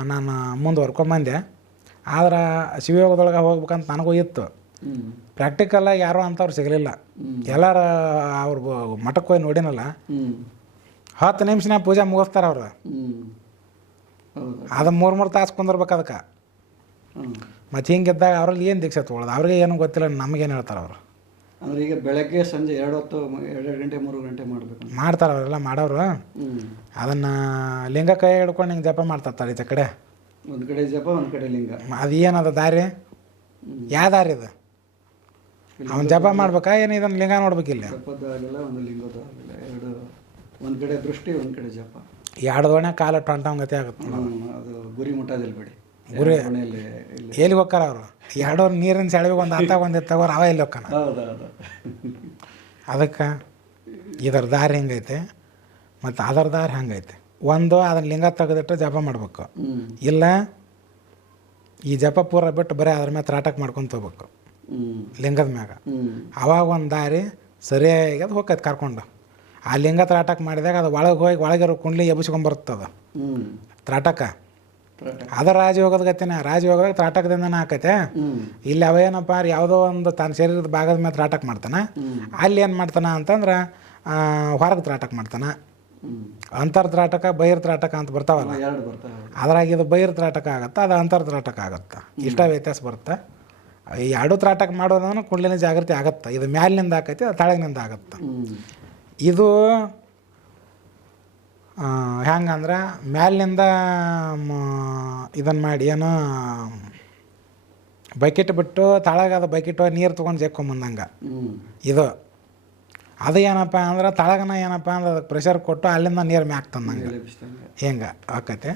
ನಾನು ಮುಂದುವರ್ಕೊಂಬಂದೆ ಆದ್ರೆ ಶಿವಯೋಗದೊಳಗೆ ಹೋಗ್ಬೇಕಂತ ನನಗೂ ಇತ್ತು. ಪ್ರಾಕ್ಟಿಕಲ್ ಪ್ರಾಕ್ಟಿಕಲಾಗಿ ಯಾರೂ ಅಂಥವ್ರು ಸಿಗಲಿಲ್ಲ. ಎಲ್ಲರ ಅವ್ರ ಮಠಕ್ಕೆ ಹೋಗಿ ನೋಡಿನಲ್ಲ. ಹತ್ತು ನಿಮಿಷನ ಪೂಜೆ ಮುಗಿಸ್ತಾರೆ ಅವ್ರು. ಅದು ಮೂರು ಮೂರು ತಾಸು ಕುಂದಿರ್ಬೇಕು ಅದಕ್ಕೆ. ಮತ್ತು ಹಿಂಗಿದ್ದಾಗ ಅವ್ರಲ್ಲಿ ಏನು ದೀಕ್ಷೆ ತೊಗೊಳೋದು? ಅವ್ರಿಗೆ ಏನು ಗೊತ್ತಿಲ್ಲ ನಮಗೇನು ಹೇಳ್ತಾರೆ ಅವರು. ಅಂದ್ರೆ ಈಗ ಬೆಳಗ್ಗೆ ಸಂಜೆ ಎರಡು ಹೊತ್ತು ಎರಡು ಗಂಟೆ ಮೂರು ಗಂಟೆ ಮಾಡ್ಬೇಕು. ಮಾಡ್ತಾರೆ ಅವರೆಲ್ಲ ಮಾಡೋರು? ಅದನ್ನ ಲಿಂಗ ಕೈ ಹಿಡ್ಕೊಂಡು ಹಿಂಗೆ ಜಪ ಮಾಡ್ತಾರೆ ಈಚೆ ಕಡೆ? ಒಂದ್ ಕಡೆ ಜಪ ಒಂದ್ ಕಡೆ ಲಿಂಗ. ಅದು ಏನದ ದಾರಿ. ಯಾವ ದಾರಿ ಇದು ಅವ್ನು ಜಪ ಮಾಡ್ಬೇಕಾ? ಏನು ಇದನ್ನ ಲಿಂಗ ನೋಡ್ಬೇಕಿಲ್ಲ ಇಲ್ಲಿ? ಆಗಿಲ್ಲ ಒಂದು ಲಿಂಗದ ಆಗಿಲ್ಲ ಎರಡು ಒಂದ್ ಕಡೆ ದೃಷ್ಟಿ ಒಂದ್ ಕಡೆ ಜಪ. ಎರಡು ದೋಣೆ ಕಾಲ ಟೊಂಟಂಗತಿ ಆಗುತ್ತೆ. ಅದು ಗುರಿ ಮುಟ್ಟೋದಿಲ್ಲ ಬಿಡಿ ಗುರಿ- ಎಲ್ಲಿ ಹೋಗ್ತಾರ ಅವರು. ಎರಡು ನೀರಿನ ಸೆಳಬೇಕು ಒಂದು ಅಂತ ಒಂದು ತಗೋರು ಅವ ಎಲ್ಲಿ ಹೌದೌದು. ಅದಕ್ಕೆ ಇದರ ದಾರಿ ಹೆಂಗೈತೆ ಮತ್ತು ಅದರ ದಾರಿ ಹಂಗೈತೆ? ಒಂದು ಅದನ್ನ ಲಿಂಗ ತೆಗೆದಿಟ್ಟು ಜಪ ಮಾಡ್ಬೇಕು. ಇಲ್ಲ ಈ ಜಪ ಪೂರ ಬಿಟ್ಟು ಬರೀ ಅದ್ರ ಮೇಲೆ ತ್ರಾಟಕ್ ಮಾಡ್ಕೊಂತ ಹೋಗ್ಬೇಕು ಲಿಂಗದ ಮ್ಯಾಗ. ಅವಾಗ ಒಂದು ದಾರಿ ಸರಿಯಾಗಿ ಅದು ಹೋಗ್ತೈತೆ ಕರ್ಕೊಂಡು. ಆ ಲಿಂಗ ತ್ರಾಟಕ್ ಮಾಡಿದಾಗ ಅದು ಒಳಗೆ ಹೋಗಿ ಒಳಗಿರೋ ಕುಂಡ್ಲಿ ಎಬ್ಬಿಸ್ಕೊಂಬರ್ತದ ಹ್ಮ್. ತ್ರಾಟಕ. ತ್ರಾಟ. ಅದ ರಾಜಯೋಗದ ಗತಿನ ರಾಜಯೋಗದಾಗ ತ್ರಾಟಕದಿಂದನೇ ಆಕೈತೆ ಹ್ಮ್ ಇಲ್ಲಿ ಅವೇನಪ್ಪ ಯಾವುದೋ ಒಂದು ತನ್ನ ಶರೀರದ ಭಾಗದ ಮೇಲೆ ತ್ರಾಟಕ ಮಾಡ್ತಾನೆ. ಅಲ್ಲಿ ಏನು ಮಾಡ್ತಾನ ಅಂತಂದ್ರೆ ಹೊರಗೆ ತ್ರಾಟಕ ಮಾಡ್ತಾನೆ. ಅಂತರ್ ತ್ರಾಟಕ ಬೈರ್ ತ್ರಾಟಕ ಅಂತ ಬರ್ತಾವಲ್ಲ. ಅದ್ರಾಗ ಇದು ಬೈರ್ ತ್ರಾಟಕ ಆಗತ್ತೆ ಅದು ಅಂತರ್ ತ್ರಾಟಕ ಆಗತ್ತೆ. ಇಷ್ಟ ವ್ಯತ್ಯಾಸ ಬರುತ್ತೆ? ಈ ಎರಡು ತ್ರಾಟಕ ಮಾಡೋದನ್ನು ಕುಂಡ್ಲಿನ ಜಾಗೃತಿ ಆಗುತ್ತೆ. ಇದು ಮ್ಯಾಲಿನಿಂದ ಆಕೈತಿ ಅದು ತಳಗಿನಿಂದ ಆಗುತ್ತೆ. ಇದು ಹೆಂಗಂದ್ರೆ ಮ್ಯಾಲಿಂದ ಇದನ್ನು ಮಾಡಿ ಏನೋ ಬಕೆಟ್ ಬಿಟ್ಟು ತಳಗ ಅದು ಬಕೆಟ್ ನೀರು ತೊಗೊಂಡು ಜೇಕೊಂಬಂದಂಗೆ ಇದು. ಅದು ಏನಪ್ಪ ಅಂದ್ರೆ ತಳಗನ ಏನಪ್ಪ ಅಂದ್ರೆ ಅದಕ್ಕೆ ಪ್ರೆಷರ್ ಕೊಟ್ಟು ಅಲ್ಲಿಂದ ನೀರು ಮ್ಯಾಕ್ ತಂದಂಗೆ. ಹಿಂಗೆ ಆಕೈತೆ.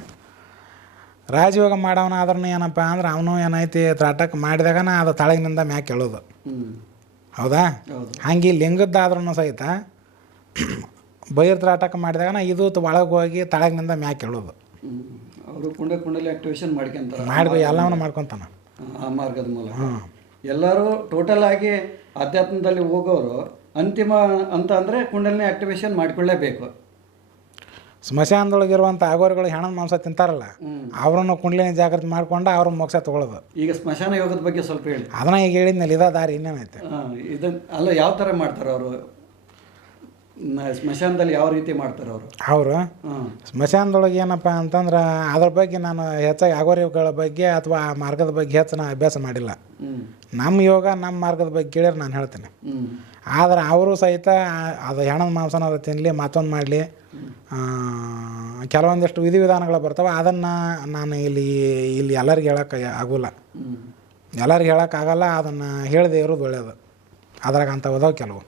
ರಾಜಯೋಗ ಮಾಡವನ ಆದ್ರೂ ಏನಪ್ಪ ಅಂದ್ರೆ ಅವನು ಏನೈತಿ ತ್ರಾಟಕ ಮಾಡಿದಾಗನ ಅದು ತಳಗಿನಿಂದ ಮ್ಯಾಕ್ ಹೇಳೋದು ಹೌದಾ? ಹೌದು. ಹಂಗೆ ಲಿಂಗದ್ದಾದ್ರೂ ಸಹಿತ ಬೈರ್ ಮಾಡಿದಾಗ ಇದು ಒಳಗೆ ಹೋಗಿ ತಳಗಿನಿಂದ ಮ್ಯಾಕ್ ಹೇಳೋದು ಅವರು ಕುಂಡ ಕುಂಡಲಿ ಆಕ್ಟಿವೇಶನ್ ಮಾಡ್ಕೊಂತಾರೆ. ಮಾಡಿ ಎಲ್ಲವನ್ನು ಮಾಡ್ಕೊತಾನೆ. ಆ ಮಾರ್ಗದ ಮೂಲಕ. ಎಲ್ಲರೂ ಟೋಟಲ್ ಆಗಿ ಅಧ್ಯಾತ್ಮದಲ್ಲಿ ಹೋಗೋರು ಅಂತಿಮ ಅಂತ ಅಂದರೆ ಕುಂಡಲಿನಿ ಆಕ್ಟಿವೇಶನ್ ಮಾಡಿಕೊಳ್ಳೇಬೇಕು. ಸ್ಮಶಾನದೊಳಗಿರುವಂಥ ಆಗೋರುಗಳು ಹೆಣದ ಮಾಂಸ ತಿಂತಾರಲ್ಲ ಅವರನ್ನು ಕುಂಡ್ಲಿನ ಜಾಗೃತಿ ಮಾಡ್ಕೊಂಡು ಅವ್ರ ಮೋಕ್ಷ ತಗೊಳ್ಳೋದು. ಈಗ ಸ್ಮಶಾನ ಯೋಗದ ಬಗ್ಗೆ ಸ್ವಲ್ಪ ಹೇಳಿ. ಅದನ್ನ ಈಗ ಹೇಳಿದ್ನಲ್ಲ ಇದ ದಾರಿ ಇನ್ನೇನೈತೆ? ಇದನ್ನ ಅಲ್ಲ ಯಾವ ಥರ ಮಾಡ್ತಾರೆ ಅವರು? ಸ್ಮಶಾನದಲ್ಲಿ ಯಾವ ರೀತಿ ಮಾಡ್ತಾರೆ ಅವರು? ಅವರು? ಸ್ಮಶಾನದೊಳಗೆ ಏನಪ್ಪ ಅಂತಂದ್ರೆ ಅದ್ರ ಬಗ್ಗೆ ನಾನು ಹೆಚ್ಚಾಗಿ ಆಗೋರಿಗಳ ಬಗ್ಗೆ ಅಥವಾ ಆ ಮಾರ್ಗದ ಬಗ್ಗೆ ಹೆಚ್ಚು ನಾನು ಅಭ್ಯಾಸ ಮಾಡಿಲ್ಲ. ನಮ್ಮ ಯೋಗ ನಮ್ಮ ಮಾರ್ಗದ ಬಗ್ಗೆ ಕೇಳಿದ್ರೆ ನಾನು ಹೇಳ್ತೇನೆ. ಆದ್ರೆ ಅವರು ಸಹಿತ ಅದು ಹೆಣದ ಮಾಂಸನಾರ ತಿನ್ನಲಿ ಮತ್ತೊಂದು ಮಾಡಲಿ ಕೆಲವೊಂದಿಷ್ಟು ವಿಧಿವಿಧಾನಗಳು ಬರ್ತವೆ ಅದನ್ನು ನಾನು ಇಲ್ಲಿ ಇಲ್ಲಿ ಎಲ್ಲರಿಗೆ ಹೇಳೋಕ್ಕೆ ಆಗೋಲ್ಲ. ಎಲ್ಲರಿಗೆ ಹೇಳೋಕ್ಕಾಗಲ್ಲ ಅದನ್ನು ಹೇಳದೇ ಇರೋದು ಒಳ್ಳೆಯದು ಅದ್ರಾಗ ಅಂತ ಕೆಲವು.